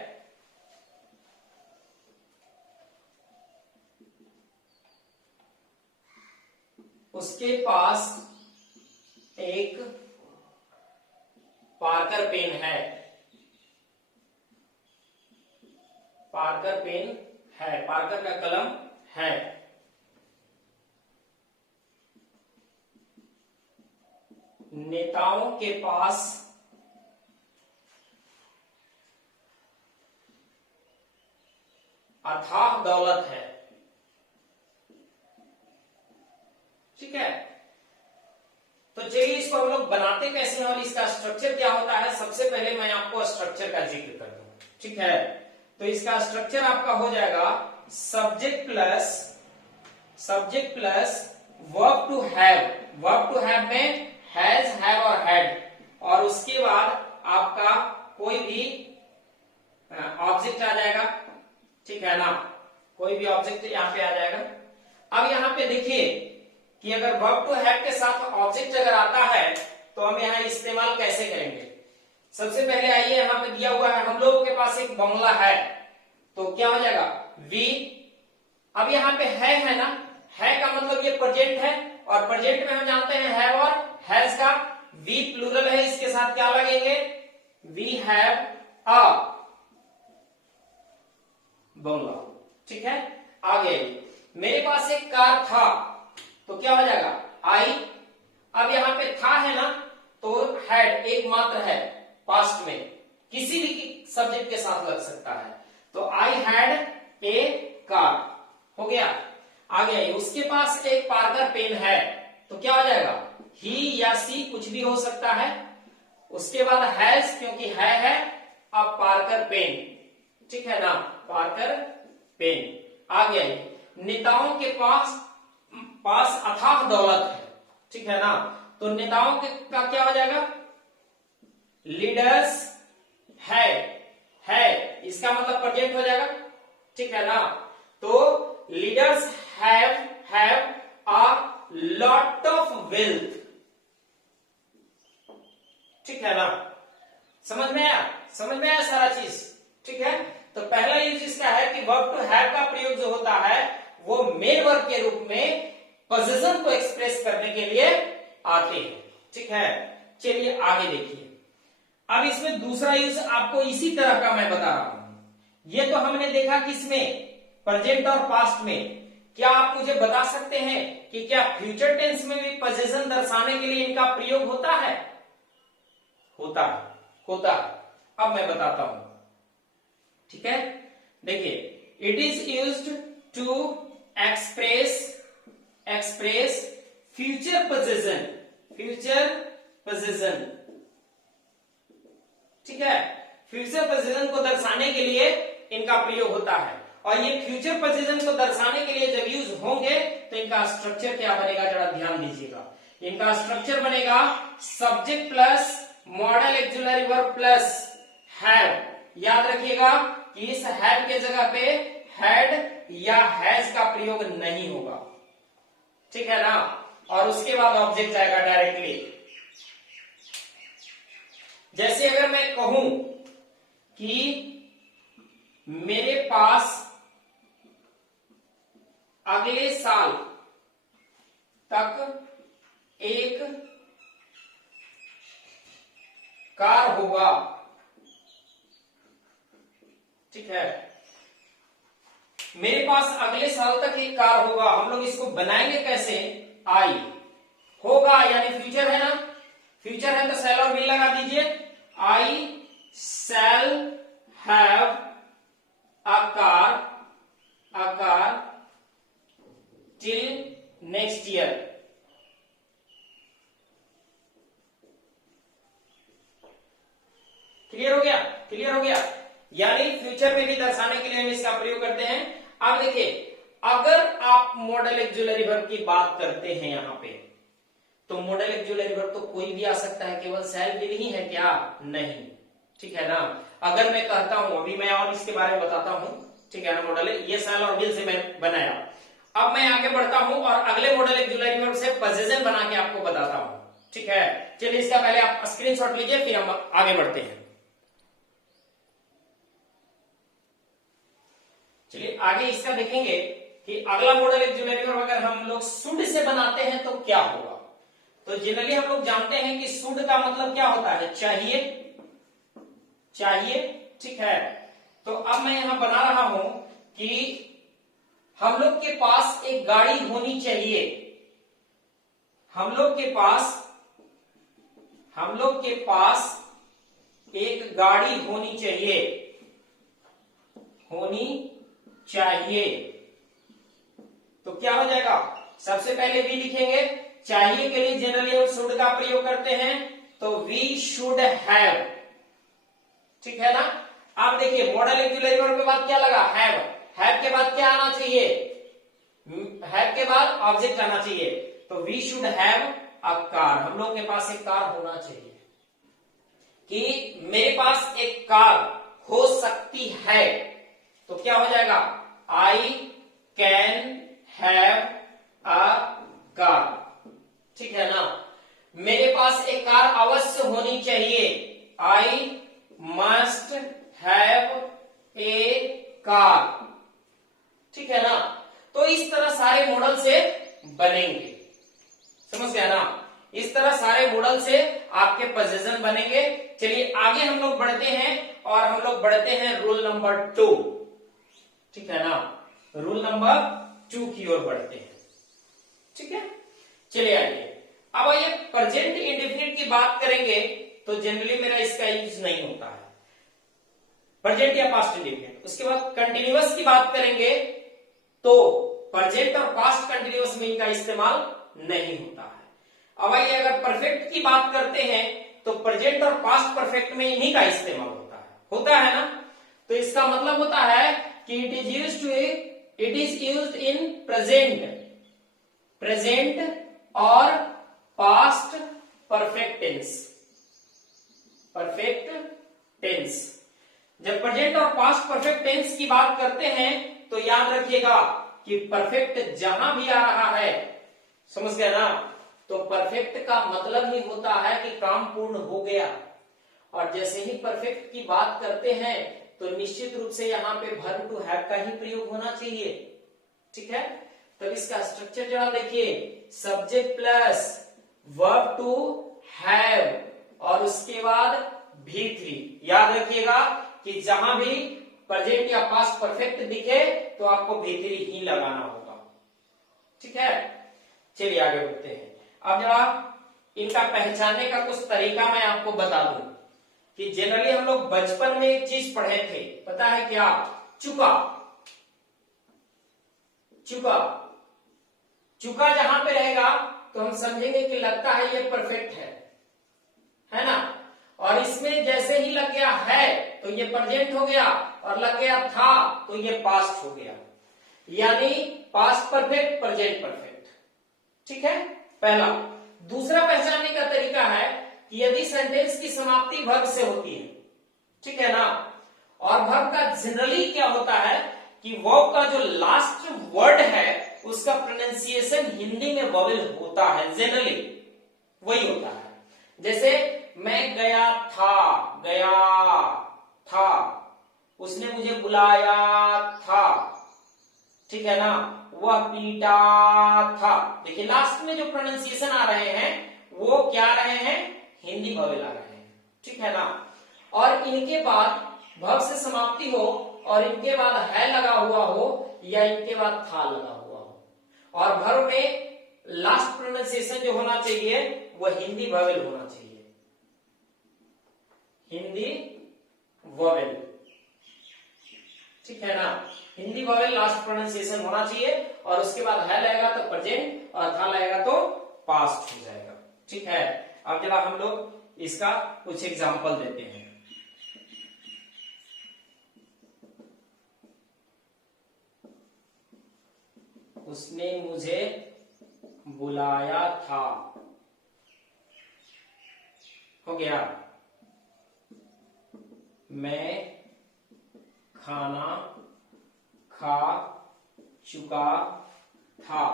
उसके पास एक पार्कर पेन है। पार्कर पेन है, पार्कर का कलम है। नेताओं के पास अथाह दौलत है। ठीक है, तो चलिए इसको हम लोग बनाते कैसे हैं और इसका स्ट्रक्चर क्या होता है। सबसे पहले मैं आपको स्ट्रक्चर का जिक्र कर दूं। ठीक है, तो इसका स्ट्रक्चर आपका हो जाएगा subject plus verb to have. Verb to have में हैज, हैव और हैड और उसके बाद आपका कोई भी ऑब्जेक्ट आ जाएगा, ठीक है ना, कोई भी ऑब्जेक्ट यहाँ पे आ जाएगा। अब यहाँ पे देखिए कि अगर वर्ब टू हैव के साथ ऑब्जेक्ट अगर आता है तो हम यहाँ इस्तेमाल कैसे करेंगे। सबसे पहले आइए, यहाँ पे दिया हुआ है हम लोगों के पास एक बंगला है, तो क्या हो जाएगा वी। अब यहाँ पे है ना, है का मतलब ये प्रेजेंट है, और प्रेजेंट में हम जानते हैं हैव और हैज का वी प्लूरल है, इसके साथ क्या लगेंगे, वी हैव अ बंगला, ठीक है। आगे मेरे पास एक कार था, तो क्या हो जाएगा आई। अब यहाँ पे था है ना, तो हैड एक मात्र है, पास्ट में किसी भी सब्जेक्ट के साथ लग सकता है, तो आई हैड ए कार हो गया। आगे उसके पास एक पार्कर पेन है, तो क्या हो जाएगा ही या सी कुछ भी हो सकता है। उसके बाद हैज, क्योंकि है अब पार्कर पेन, ठीक है ना, पार्कर पेन। आगे नेताओं के पास अथाह दौलत है, ठीक है ना, तो नेताओं का क्या हो जाएगा लीडर्स है, इसका मतलब प्रेजेंट हो जाएगा, ठीक है ना। तो leaders have a lot of wealth, ठीक है ना, समझ में आया सारा चीज, ठीक है। तो पहला यूज इसका है कि वर्ब टू हैव का प्रयोग जो होता है वो मेन वर्ब के रूप में पोजीशन को एक्सप्रेस करने के लिए आते हैं, ठीक है। चलिए आगे देखिए। अब इसमें दूसरा यूज आपको इसी तरह का मैं बता रहा हूं। ये तो हमने देखा किसमें, प्रेजेंट और पास्ट में। क्या आप मुझे बता सकते हैं कि क्या फ्यूचर टेंस में भी पोजीशन दर्शाने के लिए इनका प्रयोग होता है? होता। अब मैं बताता हूं, ठीक है। देखिए, it is used to express future position, ठीक है। फ्यूचर पोजीशन को दर्शाने के लिए इनका प्रयोग होता है, और ये फ्यूचर पोजीशन को दर्शाने के लिए जब यूज होंगे तो इनका स्ट्रक्चर क्या बनेगा, जरा ध्यान दीजिएगा। इनका स्ट्रक्चर बनेगा subject plus model auxiliary verb plus have. याद रखिएगा कि इस हैव के जगह पे हैड या हैज का प्रयोग नहीं होगा, ठीक है ना, और उसके बाद ऑब्जेक्ट आएगा डायरेक्टली। जैसे अगर मैं कहूं कि मेरे पास अगले साल तक एक कार होगा, ठीक है। मेरे पास अगले साल तक एक कार होगा, हम लोग इसको बनाएंगे कैसे, आई होगा यानी फ्यूचर है ना, फ्यूचर है तो शैल और विल लगा दीजिए। I shall have a car till next year. Clear हो गया, यानी फ्यूचर में भी दर्शाने के लिए हम इसका प्रयोग करते हैं। अब देखिए, अगर आप मॉडल ऑक्सिलरी वर्ब की बात करते हैं यहां पे, तो मॉडल ऑक्सिलरी वर्ब तो कोई भी आ सकता है, केवल शैल विल ही है क्या, नहीं, ठीक है ना। अगर मैं कहता हूं, अभी मैं और इसके बारे में बताता हूं, ठीक है ना, मॉडल ये शैल और विल से मैं बनाया। अब मैं आगे बढ़ता हूं और अगले मॉडल ऑक्सिलरी वर्ब से पोजीशन बना के आपको बताता हूं, ठीक है। चलिए इसका पहले आप स्क्रीनशॉट लीजिए, फिर हम आगे बढ़ते हैं। चलिए आगे इसका देखेंगे कि अगला मॉडल ऑक्सिलरी वर्ब अगर हम लोग शुड से बनाते हैं तो क्या होगा। तो जनरली हम लोग जानते हैं कि शुड का मतलब क्या होता है, चाहिए, ठीक है। तो अब मैं यहां बना रहा हूं कि हम लोग के पास एक गाड़ी होनी चाहिए, हम लोग के पास एक गाड़ी होनी चाहिए, तो क्या हो जाएगा, सबसे पहले वी लिखेंगे। चाहिए के लिए जनरली हम शुड का प्रयोग करते हैं, तो वी शुड हैव, ठीक है ना। आप देखिए मॉडल ऑक्सिलरी वर्ब के बाद क्या लगा, हैव के बाद क्या आना चाहिए, हैव के बाद ऑब्जेक्ट आना चाहिए, तो we should have a car, हम लोगों के पास एक कार होना चाहिए, कि मेरे पास एक कार हो सकती है, तो क्या हो जाएगा, I can have a car, ठीक है ना। मेरे पास एक कार अवश्य होनी चाहिए, I must have a car, ठीक है ना। तो इस तरह सारे मॉडल से बनेंगे, समझ गया ना। इस तरह सारे मॉडल से आपके पोजीशन बनेंगे। चलिए आगे हम लोग बढ़ते हैं और हम लोग बढ़ते हैं रूल नंबर 2, ठीक है ना। रूल नंबर 2 की ओर बढ़ते हैं, ठीक है। चलिए आइए, अब आइए प्रेजेंट इंडेफिनिट की बात करेंगे तो जनरली मेरा इसका यूज नहीं होता है, प्रेजेंट या पास्ट इंडेफिनिट। उसके बाद कंटिन्यूअस की बात करेंगे तो प्रेजेंट और पास्ट कंटिन्यूअस में इनका इस्तेमाल नहीं होता है। अब आइए अगर परफेक्ट की बात करते हैं तो प्रेजेंट और पास्ट परफेक्ट में इन्हीं का इस्तेमाल होता है ना। तो इसका मतलब होता है कि it is used in present और पास्ट परफेक्ट टेंस। जब प्रेजेंट और पास्ट परफेक्ट टेंस की बात करते हैं तो याद रखिएगा कि परफेक्ट जहां भी आ रहा है, समझ गया ना, तो परफेक्ट का मतलब ही होता है कि काम पूर्ण हो गया। और जैसे ही परफेक्ट की बात करते हैं तो निश्चित रूप से यहाँ पे वर्ब टू हैव का ही प्रयोग होना चाहिए, ठीक है। तो इसका स्ट्रक्चर जरा देखिए, subject plus verb to have और उसके बाद V3। याद रखिएगा कि जहां भी प्रेजेंट या पास्ट परफेक्ट दिखे तो आपको V3 ही लगाना होगा, ठीक है। चलिए आगे बढ़ते हैं। अब जरा इनका पहचानने का कुछ तरीका मैं आपको बता दूं कि जनरली हम लोग बचपन में एक चीज पढ़े थे, पता है क्या, चुका। चुका जहां पे रहेगा तो हम समझेंगे कि लगता है ये परफेक्ट है ना। और इसमें जैसे ही लग गया है तो ये प्रेजेंट हो गया, और लग गया था तो ये पास्ट हो गया, यानी पास्ट परफेक्ट प्रेजेंट परफेक्ट, ठीक है, पहला। दूसरा पहचानने का तरीका है कि यदि सेंटेंस की समाप्ति वर्ब से होती है, ठीक है ना, और वर्ब का जनरली क्या होता है कि वर्ब का जो लास्ट वर्ड है उसका प्रोनाउंसिएशन हिंदी में वॉवेल होता है, जनरली वही होता है। जैसे मैं गया था, उसने मुझे बुलाया था, ठीक है ना, वह पीटा था। देखिए लास्ट में जो प्रोनाउंसिएशन आ रहे हैं वो क्या आ रहे हैं, हिंदी वॉवेल आ रहे हैं, ठीक है ना। और इनके बाद वर्ब से समाप्ति हो और इनके बाद है लगा हुआ हो या इनके बाद था लगा हुआ हो, और वर्ब में लास्ट प्रोनाउंसिएशन जो होना चाहिए वह हिंदी वॉवेल होना चाहिए, हिंदी वॉवेल, ठीक है ना। हिंदी वॉवेल लास्ट प्रोनाउंसिएशन होना चाहिए, और उसके बाद है लगेगा तो प्रेजेंट और था लगेगा तो पास्ट हो जाएगा, ठीक है। अब जरा हम लोग इसका कुछ एग्जांपल देते हैं। उसने मुझे बुलाया था, हो गया। मैं खाना खा चुका था,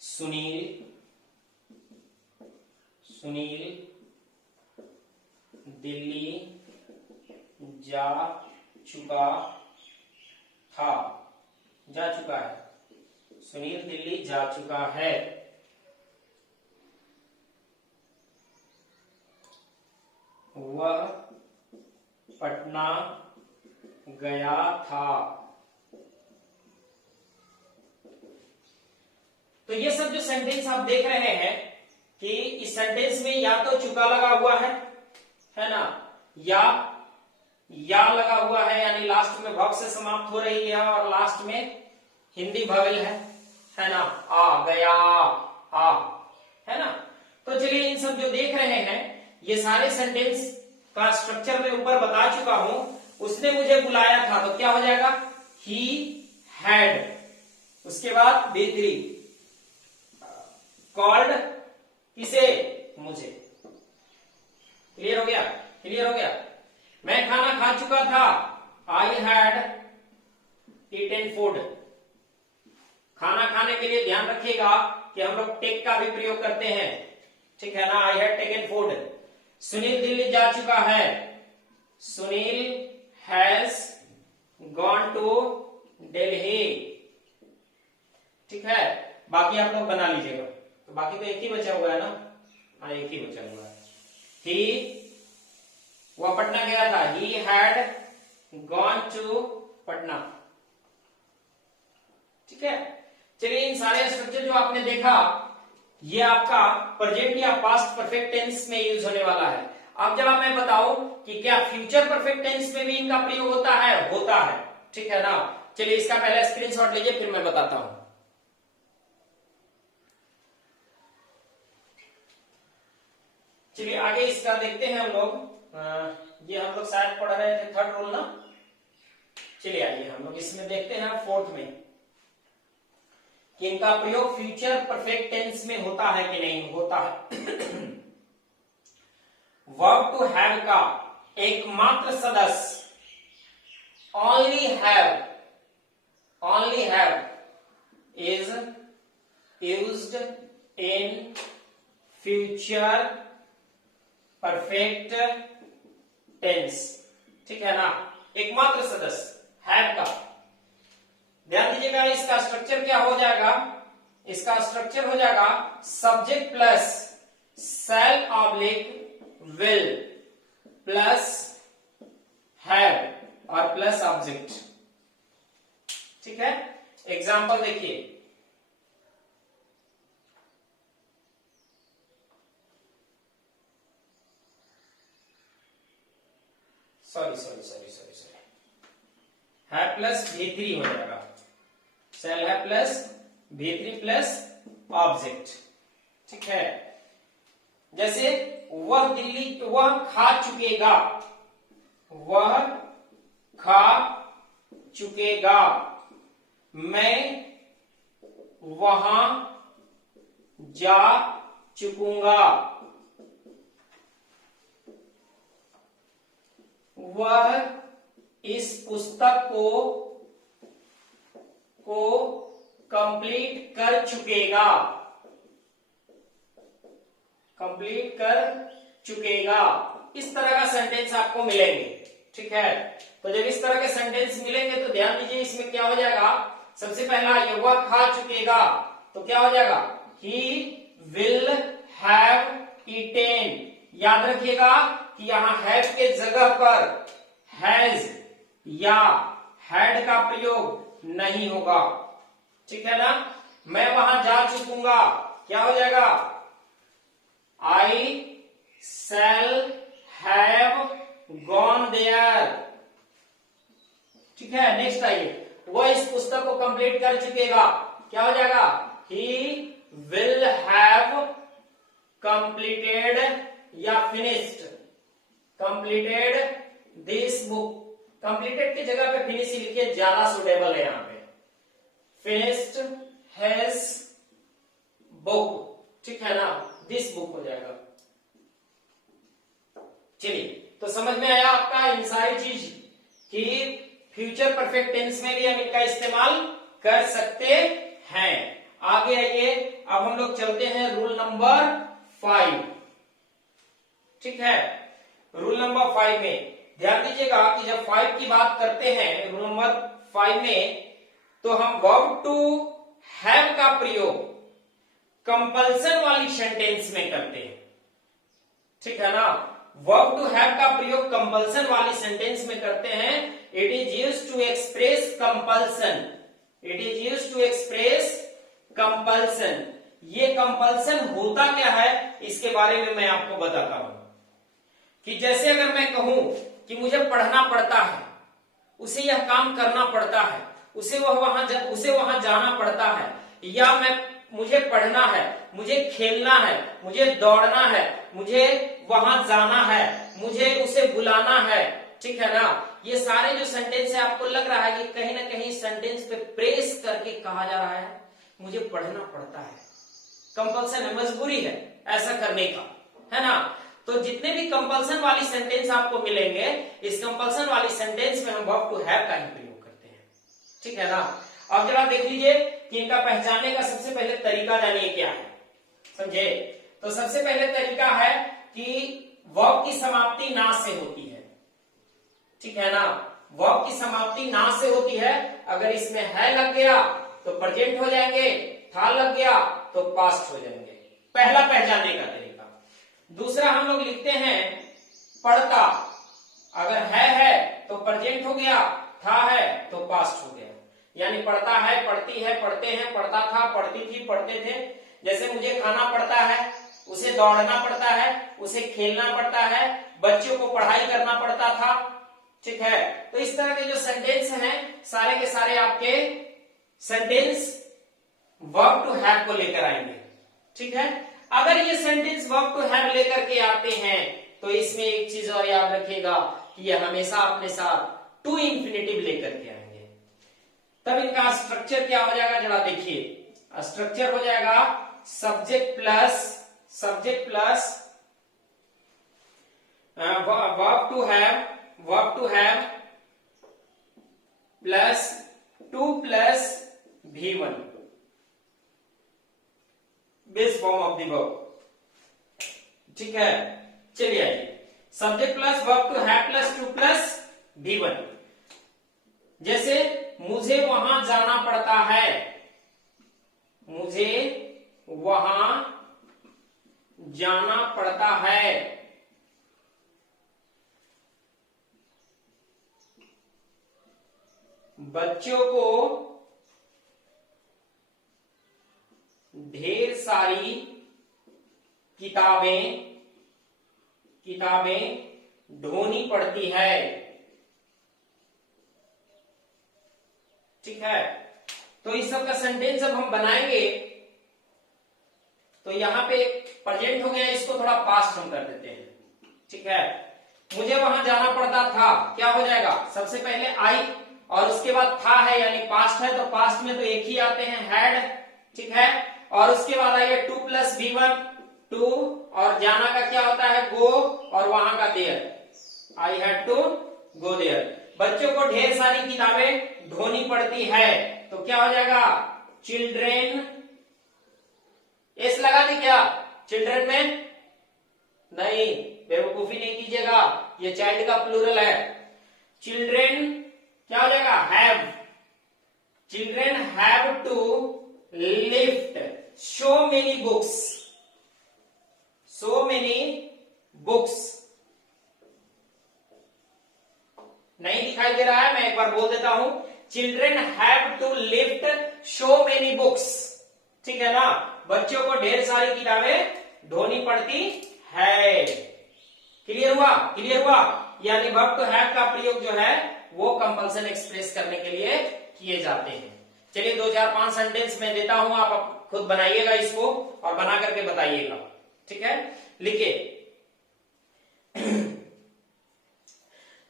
सुनील दिल्ली जा चुका है, सुनील दिल्ली जा चुका है। वह पटना गया था। तो ये सब जो सेंटेंस आप देख रहे हैं कि इस सेंटेंस में या तो चुका लगा हुआ है ना, या लगा हुआ है, यानी लास्ट में वर्ब से समाप्त हो रही है और लास्ट में हिंदी वॉवेल है ना, आ गया, आ, है ना। तो चलिए इन सब जो देख रहे हैं ये सारे सेंटेंस का स्ट्रक्चर मैं ऊपर बता चुका हूं। उसने मुझे बुलाया था तो क्या हो जाएगा, ही हैड, उसके बाद B3 कॉल्ड, किसे, मुझे। क्लियर हो गया, क्लियर हो गया। मैं खाना खा चुका था, आई हैड ईटन फूड। खाना खाने के लिए ध्यान रखिएगा कि हम लोग टेक का भी प्रयोग करते हैं, ठीक है ना। I had taken food. Sunil Delhi जा चुका है, Sunil has gone to Delhi, ठीक है। बाकी आप लोग बना लीजिएगा, तो बाकी तो एक ही बचा हुआ है ना, हाँ एक ही बचा हुआ है। ही, वह पटना गया था, he had gone to Patna, ठीक है। चलिए इन सारे स्ट्रक्चर जो आपने देखा, ये आपका प्रेजेंट या पास्ट परफेक्ट टेंस में यूज होने वाला है। अब जरा मैं बताऊं कि क्या फ्यूचर परफेक्ट टेंस में भी इनका प्रयोग होता है? होता है, ठीक है ना। चलिए इसका पहला स्क्रीनशॉट लीजिए, फिर मैं बताता हूं। चलिए आगे इसका देखते हैं हम लोग। ये हम लोग शायद पढ़ रहे थे थर्ड रूल ना। चलिए आइए हम लोग इसमें देखते हैं फोर्थ में कि इनका प्रयोग फ्यूचर परफेक्ट टेंस में होता है कि नहीं होता है। वर्ब टू हैव का एकमात्र सदस्य only have is used in future perfect tense, ठीक है ना। एकमात्र सदस्य हैव का, ध्यान दीजिएगा इसका स्ट्रक्चर क्या हो जाएगा। इसका स्ट्रक्चर हो जाएगा subject plus shall oblique will plus have और प्लस ऑब्जेक्ट, ठीक है। एग्जाम्पल देखिए, सॉरी है प्लस V3 हो जाएगा, सेल है प्लस V3 प्लस ऑब्जेक्ट, ठीक है। जैसे वह खा चुकेगा, वह खा चुकेगा, मैं वहां जा चुकूंगा, वह इस पुस्तक को कंप्लीट कर चुकेगा, इस तरह का सेंटेंस आपको मिलेंगे, ठीक है। तो जब इस तरह के सेंटेंस मिलेंगे तो ध्यान दीजिए इसमें क्या हो जाएगा। सबसे पहला ये वह खा चुकेगा, तो क्या हो जाएगा ही विल हैव ईटेन। याद रखिएगा कि यहां हैव के जगह पर हैज या हैड का प्रयोग नहीं होगा, ठीक है ना। मैं वहां जा चुकूंगा, क्या हो जाएगा आई शैल हैव गॉन देयर, ठीक है। नेक्स्ट आइए, वह इस पुस्तक को कंप्लीट कर चुकेगा, क्या हो जाएगा ही विल हैव कंप्लीटेड या finished, completed this book. Completed की जगह पे फिनिश ही लिखिए, ज्यादा सुटेबल है यहां पे। फिनिश्ड हैज बुक, ठीक है ना, दिस बुक हो जाएगा। चलिए तो समझ में आया आपका इन सारी चीज कि फ्यूचर परफेक्ट टेंस में भी हम इनका इस्तेमाल कर सकते हैं। आगे आइए, अब हम लोग चलते हैं रूल नंबर 5, ठीक है। रूल नंबर 5 में ध्यान दीजिएगा कि जब 5 की बात करते हैं रूल नंबर 5 में, तो हम वर्ब टू हैव का प्रयोग कंपल्सन वाली सेंटेंस में करते हैं, ठीक है ना। वर्ब टू हैव का प्रयोग कंपल्सन वाली सेंटेंस में करते हैं। It is used to express compulsion, it is used to express compulsion. ये कंपल्सन होता क्या है इसके बारे में मैं आपको बताता हूं कि जैसे अगर मैं कहूं कि मुझे पढ़ना पड़ता है, उसे यह काम करना पड़ता है, उसे वहां जाना पड़ता है, या मुझे पढ़ना है, मुझे खेलना है, मुझे दौड़ना है, मुझे वहां जाना है, मुझे उसे बुलाना है, ठीक है ना। ये सारे जो सेंटेंस है आपको लग रहा है कि कहीं ना कहीं सेंटेंस पे प्रेस करके कहा जा रहा है, मुझे पढ़ना पड़ता है, कंपल्सन है, मजबूरी है ऐसा करने का, है ना। तो जितने भी कंपल्सन वाली सेंटेंस आपको मिलेंगे, इस कंपल्सन वाली सेंटेंस में हम वर्ब टू हैव का ही प्रयोग करते हैं, ठीक है ना। अब जरा देख लीजिए कि इनका पहचानने का सबसे पहले तरीका जानिए क्या है, समझे। तो सबसे पहले तरीका है कि वर्ब की समाप्ति ना से होती है, ठीक है ना। वर्ब की समाप्ति ना से होती है, अगर इसमें है लग गया तो प्रेजेंट हो जाएंगे, था लग गया तो पास्ट हो जाएंगे, पहला पहचानने का तरीका। दूसरा हम लोग लिखते हैं पढ़ता, अगर है तो प्रेजेंट हो गया, था है तो पास्ट हो गया, यानी पढ़ता है, पढ़ती है, पढ़ते हैं, पढ़ता था, पढ़ती थी, पढ़ते थे। जैसे मुझे खाना पड़ता है, उसे दौड़ना पड़ता है, उसे खेलना पड़ता है, बच्चों को पढ़ाई करना पड़ता था, ठीक है। तो इस तरह के जो सेंटेंस हैं सारे के सारे आपके सेंटेंस वर्ब टू हैव को लेकर आएंगे, ठीक है। अगर ये सेंटेंस वर्ब टू हैव लेकर के आते हैं तो इसमें एक चीज और याद रखिएगा कि ये हमेशा अपने साथ टू इंफिनिटिव लेकर के आएंगे। तब इनका स्ट्रक्चर क्या हो जाएगा जरा देखिए, स्ट्रक्चर हो जाएगा subject plus verb to have plus to plus V1, base form of the verb, ठीक है। चलिए आइए, subject plus verb to have plus to plus V1। जैसे मुझे वहां जाना पड़ता है, मुझे वहां जाना पड़ता है, बच्चों को ढेर सारी किताबें ढोनी पड़ती है, ठीक है। तो इस सब का सेंटेंस जब हम बनाएंगे तो यहां पे प्रेजेंट हो गया, इसको थोड़ा पास्ट हम कर देते हैं, ठीक है। मुझे वहां जाना पड़ता था, क्या हो जाएगा, सबसे पहले आई और उसके बाद था है यानी पास्ट है, तो पास्ट में तो एक ही आते हैं हैड, ठीक है। और उसके बाद आइए टू प्लस V1, टू, और जाना का क्या होता है गो, और वहां का there, I had to go there. बच्चों को ढेर सारी किताबें ढोनी पड़ती है, तो क्या हो जाएगा चिल्ड्रेन, एस लगा दी क्या चिल्ड्रेन में, नहीं बेवकूफी नहीं कीजिएगा, ये चाइल्ड का प्लूरल है। चिल्ड्रेन क्या हो जाएगा have, children have to lift so many books, नहीं दिखाई दे रहा है, मैं एक बार बोल देता हूं, children have to lift so many books, ठीक है ना। बच्चों को ढेर सारी किताबें ढोनी पड़ती है, क्लियर हुआ। यानी वर्ब टू हैव का प्रयोग जो है वो कंपल्सन एक्सप्रेस करने के लिए किए जाते हैं। चलिए 2-4-5 सेंटेंस में देता हूं, आप खुद बनाइएगा इसको और बना करके बताइएगा, ठीक है। लिखिए,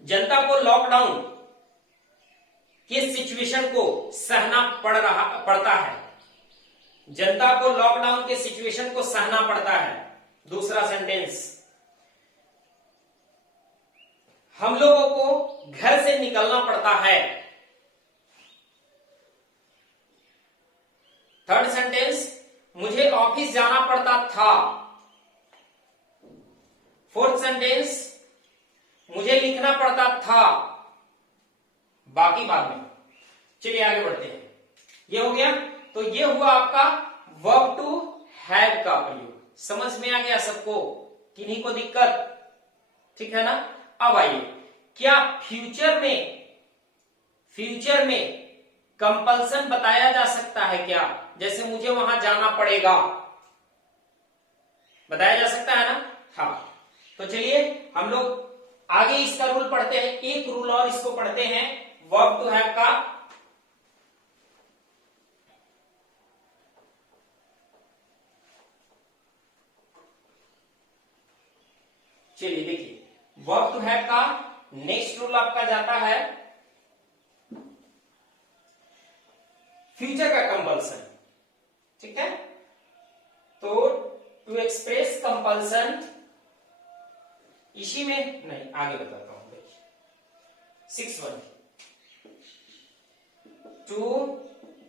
जनता को लॉकडाउन की सिचुएशन को सहना पड़ता है, जनता को लॉकडाउन के सिचुएशन को सहना पड़ता है। दूसरा सेंटेंस, हम लोगों को घर से निकलना पड़ता है। थर्ड सेंटेंस, मुझे ऑफिस जाना पड़ता था। फोर्थ सेंटेंस, मुझे लिखना पड़ता था, बाकी बाद में। चलिए आगे बढ़ते हैं, ये हो गया। तो ये हुआ आपका वर्ब टू हैव का प्रयोग। समझ में आ गया सबको, किन्हीं को दिक्कत, ठीक है ना। अब आइए, क्या फ्यूचर में कंपल्सन बताया जा सकता है क्या, जैसे मुझे वहां जाना पड़ेगा, बताया जा सकता है ना। हाँ, तो चलिए हम लोग आगे इसका रूल पढ़ते हैं, एक रूल और इसको पढ़ते हैं वर्ब टू हैव का। चलिए देखिए, वर्ब टू हैव का नेक्स्ट रूल आपका जाता है फ्यूचर का कंपल्सन। ठीक है, तो टू एक्सप्रेस कंपल्सन, इसी में नहीं, आगे बताता हूं, देखिए 6(1), to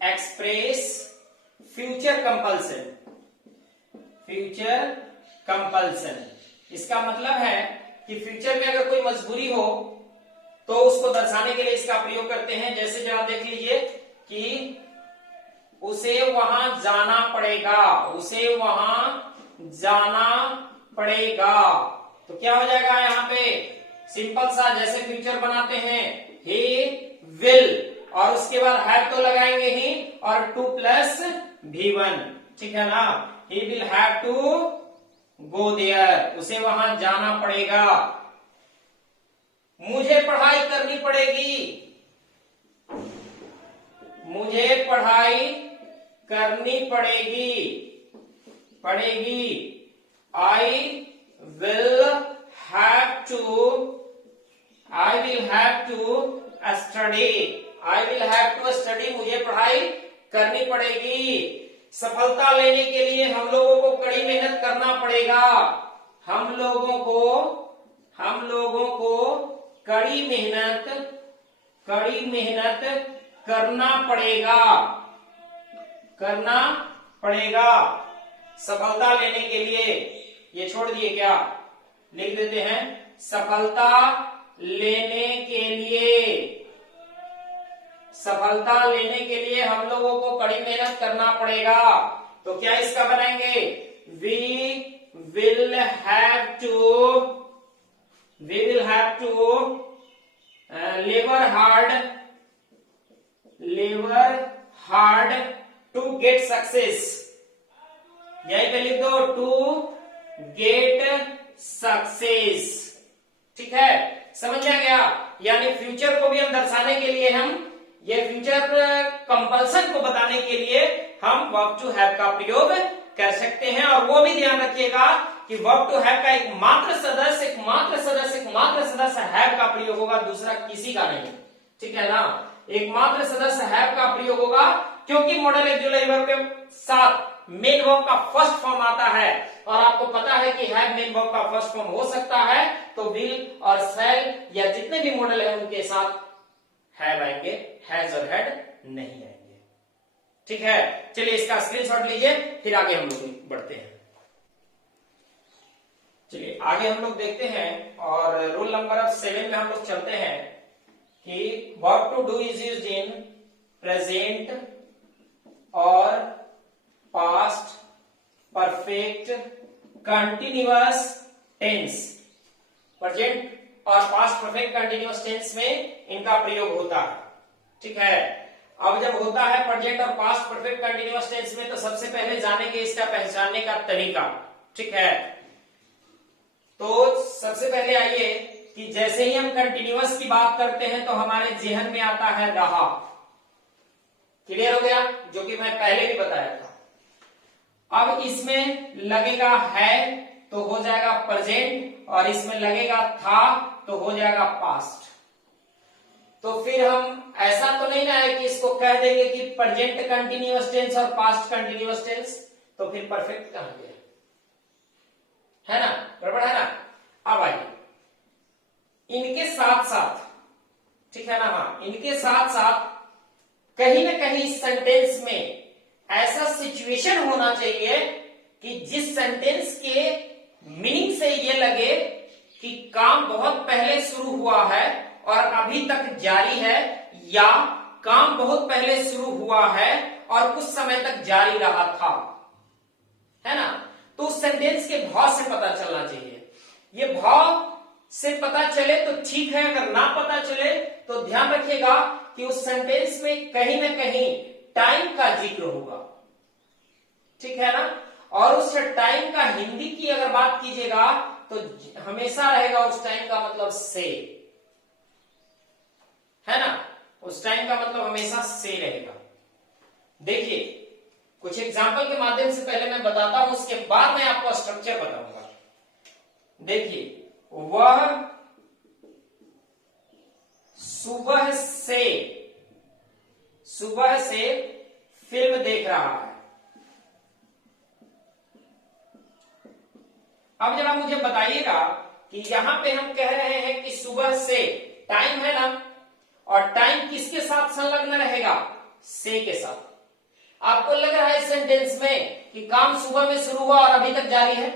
express future compulsion. Future compulsion इसका मतलब है कि फ्यूचर में अगर कोई मजबूरी हो तो उसको दर्शाने के लिए इसका प्रयोग करते हैं। जैसे जरा देख लीजिए कि उसे वहां जाना पड़ेगा, उसे वहां जाना पड़ेगा, तो क्या हो जाएगा यहाँ पे, सिंपल सा जैसे फ्यूचर बनाते हैं, he will, और उसके बाद हैव तो लगाएंगे ही, और 2 + V1, ठीक है ना, he will have to go there, उसे वहां जाना पड़ेगा। मुझे पढ़ाई करनी पड़ेगी, मुझे पढ़ाई करनी पड़ेगी, पड़ेगी, I will have to study, I will have to study, मुझे पढ़ाई करनी पड़ेगी। सफलता लेने के लिए हम लोगों को कड़ी मेहनत करना पड़ेगा, हम लोगों को कड़ी मेहनत करना पड़ेगा सफलता लेने के लिए। ये छोड़ दिए क्या, लिख देते हैं सफलता लेने के लिए हम लोगों को कड़ी मेहनत करना पड़ेगा। तो क्या इसका बनाएंगे, we will have to labor hard to get success, यहीं पे लिख दो to get success। ठीक है, समझ में आ गया। यानी फ्यूचर को भी हम दर्शाने के लिए, हम ये फ्यूचर कंपल्सन को बताने के लिए हम वर्ब टू हैव का प्रयोग कर सकते हैं। और वो भी ध्यान रखिएगा कि वर्ब टू हैव का एकमात्र सदस्य हैव का प्रयोग होगा, दूसरा किसी का नहीं। ठीक है ना, एकमात्र सदस्य हैव का प्रयोग होगा, क्योंकि मॉडल ऑक्सिलरी वर्ब के साथ मेन वर्ब का फर्स्ट फॉर्म आता है, और आपको पता है कि हैव मेन वर्ब का फर्स्ट फॉर्म हो सकता है, तो विल और शैल या जितने भी मॉडल है उनके साथ हैव आएंगे, हैज और हैड नहीं आएंगे। ठीक है, चलिए इसका स्क्रीनशॉट लीजिए, फिर आगे हम लोग बढ़ते हैं। चलिए आगे हम लोग देखते हैं, और रूल नंबर 7 में हम लोग चलते हैं कि verb to do is used in present और past perfect continuous tense. Present और पास्ट परफेक्ट कंटिन्यूअस टेंस में इनका प्रयोग होता है। ठीक है, अब जब होता है प्रेजेंट और पास्ट परफेक्ट कंटिन्यूअस टेंस में, तो सबसे पहले जानेंगे इसका पहचानने का तरीका। ठीक है, तो सबसे पहले आइए कि जैसे ही हम कंटिन्यूअस की बात करते हैं तो हमारे जेहन में आता है रहा। क्लियर हो गया, जो कि मैं पहले भी बताया था। अब इसमें लगेगा है तो हो जाएगा प्रेजेंट, और इसमें लगेगा था तो हो जाएगा पास्ट। तो फिर हम ऐसा तो नहीं ना है कि इसको कह देंगे कि प्रेजेंट कंटिन्यूअस टेंस और पास्ट कंटिन्यूअस टेंस, तो फिर परफेक्ट कहां गया, है ना, गड़बड़ है ना। अब आइए इनके साथ साथ, ठीक है ना, हाँ, इनके साथ साथ कहीं ना कहीं इस सेंटेंस में ऐसा सिचुएशन होना चाहिए कि जिस सेंटेंस के मीनिंग से ये लगे कि काम बहुत पहले शुरू हुआ है और अभी तक जारी है, या काम बहुत पहले शुरू हुआ है और कुछ समय तक जारी रहा था, है ना। तो उस सेंटेंस के भाव से पता चलना चाहिए। ये भाव से पता चले तो ठीक है, अगर ना पता चले तो ध्यान रखिएगा कि उस सेंटेंस में कहीं ना कहीं टाइम का जिक्र होगा। ठीक है ना, और उस टाइम का हिंदी की अगर बात कीजिएगा तो हमेशा रहेगा उस टाइम का मतलब से, है ना, उस टाइम का मतलब हमेशा से रहेगा। देखिए कुछ एग्जाम्पल के माध्यम से पहले मैं बताता हूं, उसके बाद मैं आपको स्ट्रक्चर बताऊंगा। देखिए, वह सुबह से फिल्म देख रहा है। अब जरा मुझे बताइएगा कि यहां पे हम कह रहे हैं कि सुबह से, टाइम है ना, और टाइम किसके साथ संलग्न रहेगा? से के साथ। आपको लग रहा है सेंटेंस में कि काम सुबह में शुरू हुआ और अभी तक जारी है,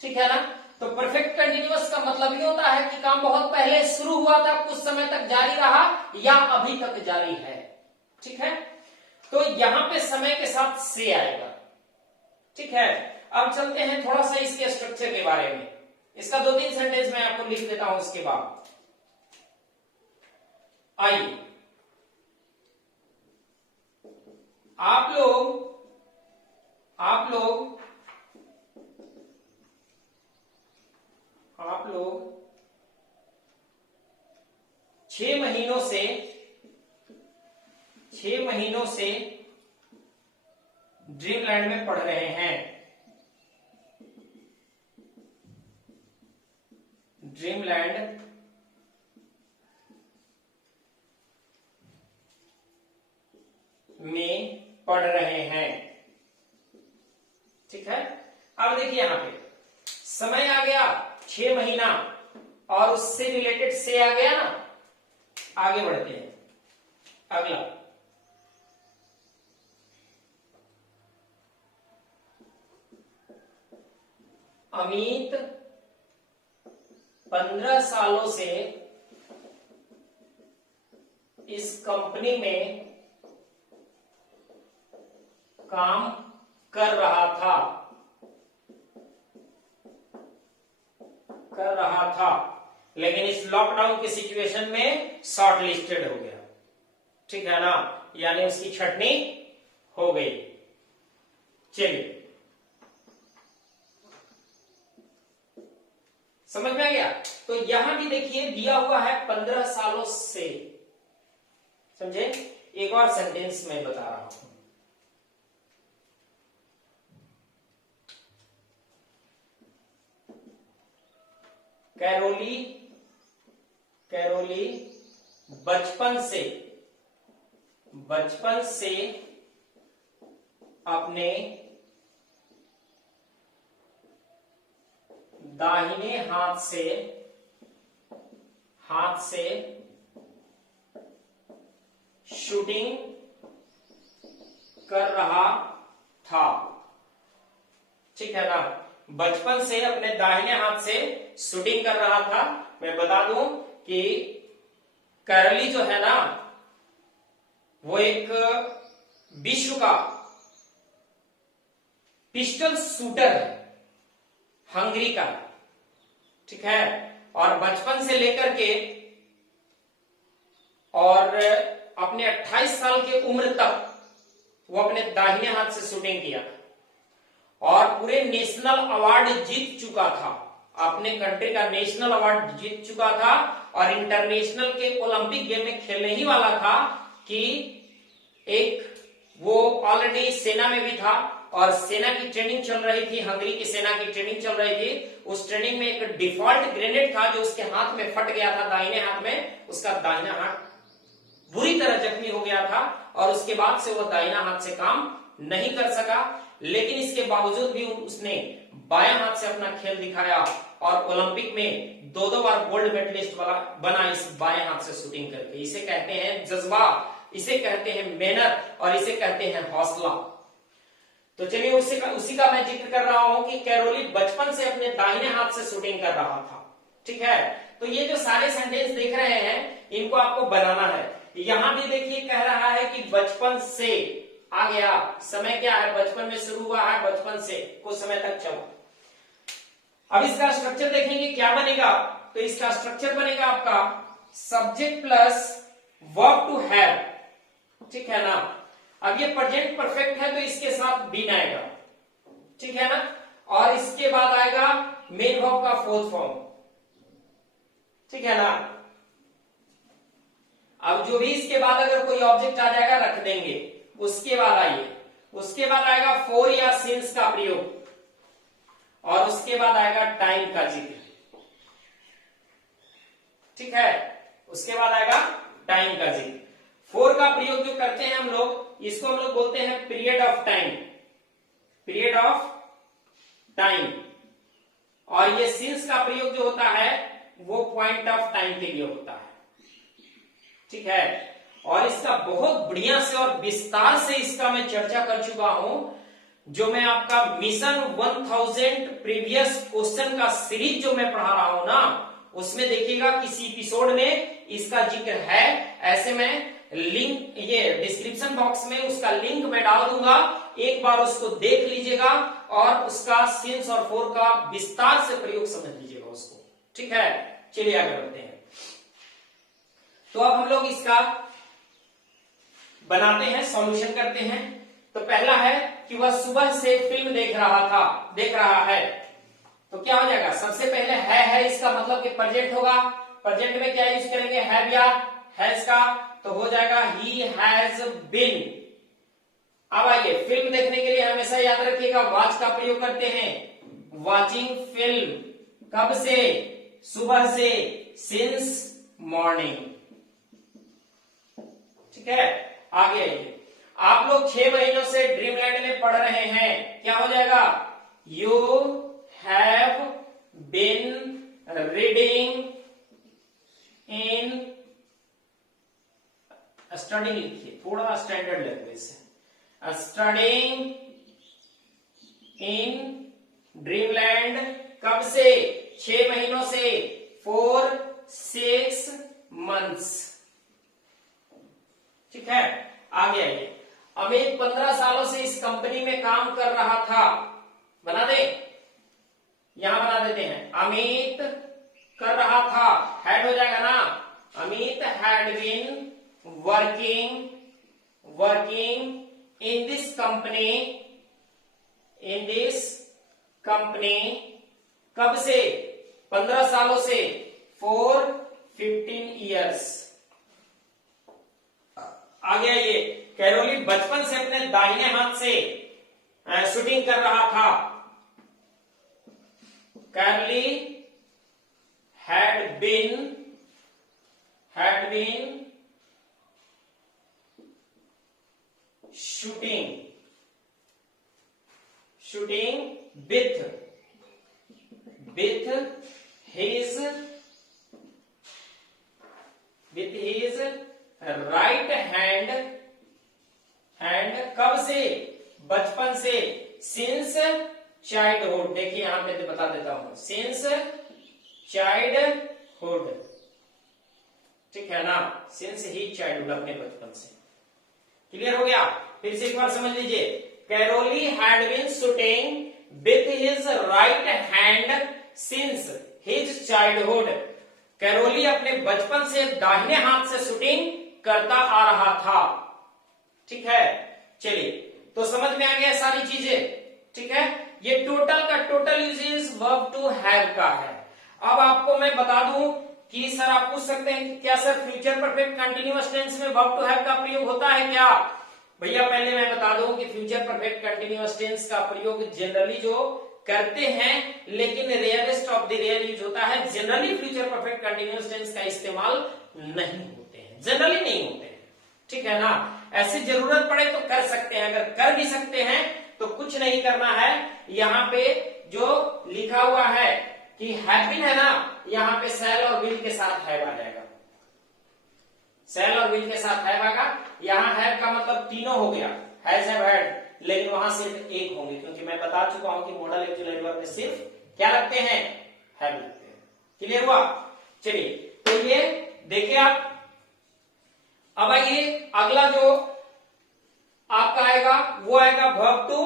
ठीक है ना? तो परफेक्ट कंटिन्यूअस का मतलब ये होता है कि काम बहुत पहले शुरू हुआ था, कुछ समय तक जारी रहा या अभी तक जारी है, ठीक है? तो यहां पे समय के साथ से आएगा, ठीक है? अब चलते हैं थोड़ा सा इसके स्ट्रक्चर के बारे में। इसका 2-3 सेंटेंस मैं आपको लिख देता हूं, उसके बाद आइए आप लोग 6 महीनों से ड्रीमलैंड में पढ़ रहे हैं। ड्रीमलैंड में पढ़ रहे हैं, ठीक है? अब देखिए यहां पे समय आ गया 6 महीना और उससे रिलेटेड से आ गया ना। आगे बढ़ते हैं, अगला अमित 15 सालों से इस कंपनी में काम कर रहा था, लेकिन इस लॉकडाउन की सिचुएशन में शॉर्ट लिस्टेड हो गया, ठीक है ना? यानी उसकी छटनी हो गई। चलिए, समझ में आ गया? तो यहां भी देखिए दिया हुआ है 15 सालों से, समझे? एक और सेंटेंस में बता रहा हूं। कैरोली बचपन से अपने दाहिने हाथ से शूटिंग कर रहा था, ठीक है ना? बचपन से अपने दाहिने हाथ से शूटिंग कर रहा था। मैं बता दूं कि कैरोली जो है ना, वो एक विश्व का पिस्टल शूटर है, हंगरी का, ठीक है? और बचपन से लेकर के और अपने 28 साल की उम्र तक वो अपने दाहिने हाथ से शूटिंग किया और पूरे नेशनल अवार्ड जीत चुका था, अपने कंट्री का नेशनल अवार्ड जीत चुका था और इंटरनेशनल के ओलंपिक गेम में खेलने ही वाला था कि एक वो ऑलरेडी सेना में भी था और सेना की ट्रेनिंग चल रही थी, हंगरी की सेना की ट्रेनिंग चल रही थी। उस ट्रेनिंग में एक डिफॉल्ट ग्रेनेड था जो उसके हाथ में फट गया था, दाहिने हाथ में। उसका दाहिना हाथ बुरी तरह जख्मी हो गया था और उसके बाद से वो दाहिना हाथ से काम नहीं कर सका, लेकिन इसके बावजूद भी उसने बायां हाथ से अपना खेल दिखाया और ओलंपिक में 2 बार गोल्ड मेडलिस्ट बना इस बाएं हाथ से शूटिंग करके। इसे कहते हैं जज्बा, इसे कहते हैं मेहनत और इसे कहते हैं हौसला। तो चलिए उसी का मैं जिक्र कर रहा हूं कि कैरोली बचपन से अपने दाहिने हाथ से शूटिंग कर रहा था, ठीक है? तो ये जो सारे सेंटेंस देख रहे हैं इनको आपको बनाना है। यहां भी देखिए कह रहा है कि बचपन से आ गया, समय क्या है? बचपन में शुरू हुआ है, बचपन से कुछ समय तक चला। अब इसका स्ट्रक्चर देखेंगे क्या बनेगा। तो इसका स्ट्रक्चर बनेगा आपका subject plus verb to have, ठीक है ना? अब ये प्रेजेंट परफेक्ट है तो इसके साथ बीन आएगा, ठीक है ना? और इसके बाद आएगा मेन वर्ब का फोर्थ फॉर्म, ठीक है ना? अब जो भी इसके बाद अगर कोई ऑब्जेक्ट आ जाएगा रख देंगे। उसके बाद आएगा फोर या सिंस का प्रयोग और उसके बाद आएगा टाइम का जिक्र, ठीक है? उसके बाद आएगा टाइम का जिक्र। फोर का प्रयोग जो करते हैं हम लोग, इसको हम लोग बोलते हैं period of time, period of time. और ये सिंस का प्रयोग जो होता है वो पॉइंट ऑफ टाइम के लिए होता है, ठीक है। और इसका बहुत बढ़िया से और विस्तार से इसका मैं चर्चा कर चुका हूं, जो मैं आपका मिशन 1000 प्रीवियस क्वेश्चन का सीरीज जो मैं पढ़ा रहा हूं ना, उसमें देखिएगा किसी एपिसोड में इसका जिक्र है। ऐसे में लिंक ये डिस्क्रिप्शन बॉक्स में उसका लिंक मैं डाल दूंगा, एक बार उसको देख लीजिएगा और उसका सिंस और फोर का विस्तार से प्रयोग समझ लीजिएगा उसको, ठीक है। चलिए आगे बढ़ते हैं। तो अब हम लोग इसका बनाते हैं, सॉल्यूशन करते हैं। तो पहला है कि वह सुबह से फिल्म देख रहा है, तो क्या हो जाएगा, सबसे पहले है इसका मतलब कि प्रेजेंट होगा। प्रेजेंट में क्या यूज करेंगे, हैव या हैज का, तो हो जाएगा ही हैज बीन। अब आइए, फिल्म देखने के लिए हमेशा याद रखिएगा वॉच का प्रयोग करते हैं, वॉचिंग फिल्म। कब से, सुबह से, सिंस मॉर्निंग, ठीक है। आगे आइए, आप लोग 6 महीनों से ड्रीमलैंड में पढ़ रहे हैं, क्या हो जाएगा, you have been reading in, studying लिखिए, थोड़ा स्टैंडर्ड लैंग्वेज से, स्टडिंग इन ड्रीमलैंड। कब से, 6 महीनों से, 4 6 months, ठीक है। आगे आइए, अमित 15 सालों से इस कंपनी में काम कर रहा था, बना दे, यहां बना देते हैं, अमित कर रहा था, हैड हो जाएगा ना, Amit had been working in this company, कब से, 15 सालों से, 4 15 years। आगे आइए, कैरोली बचपन से अपने दाहिने हाथ से शूटिंग कर रहा था, Caroli had been shooting with his right hand, कब से, बचपन से, सिंस चाइल्डहुड। देखिए यहां पे बता देता हूं, सिंस चाइल्डहुड, ठीक है ना, सिंस ही चाइल्डहुड, अपने बचपन से। क्लियर हो गया। फिर से एक बार समझ लीजिए, Karoly had been shooting with his right hand since his childhood. Karoly अपने बचपन से दाहिने हाथ से शूटिंग करता आ रहा था, ठीक है। चलिए, तो समझ में आ गया सारी चीजें, ठीक है। ये टोटल का total usages verb to have का है। अब आपको मैं बता दूं कि सर आप पूछ सकते हैं कि क्या sir future perfect continuous tense में वर्ब टू हैव का प्रयोग होता है क्या। भैया पहले मैं बता दूं कि फ्यूचर परफेक्ट कंटिन्यूअस टेंस का प्रयोग जनरली जो करते हैं, लेकिन rarest of the rare use होता है। Generally future perfect continuous tense का इस्तेमाल नहीं होते हैं, जनरली नहीं होते हैं, ठीक है ना। ऐसी जरूरत पड़े तो कर सकते हैं, अगर कर भी सकते हैं तो कुछ नहीं करना है। यहाँ पे जो लिखा हुआ है कि हैव बीन है ना, यहाँ पे शैल और विल के साथ हैव आ जाएगा, शैल और विल के साथ हैव आएगा। यहाँ हैव का मतलब तीनों हो गया, हैज हैव हैड, लेकिन वहां सिर्फ एक होंगे, क्योंकि मैं बता चुका हूं कि मॉडल एक्चुअल एडवर्ब में सिर्फ क्या लगते हैं, हैव लगते हैं। क्लियर हुआ। चलिए, तो ये देखिए आप। अब आइए, अगला जो आपका आएगा वो आएगा वर्ब टू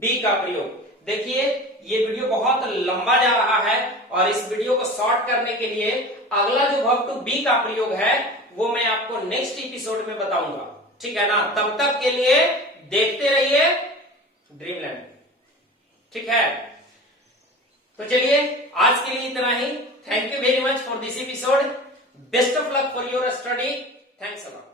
बी का प्रयोग। देखिए, ये वीडियो बहुत लंबा जा रहा है और इस वीडियो को शॉर्ट करने के लिए अगला जो वर्ब टू बी का प्रयोग है वो मैं आपको नेक्स्ट एपिसोड में बताऊंगा, ठीक है ना। तब तक के लिए देखते रहिए ड्रीमलैंड, ठीक है। तो चलिए, आज के लिए इतना ही। Thank you very much for this episode. Best of luck for your study. Thanks a lot.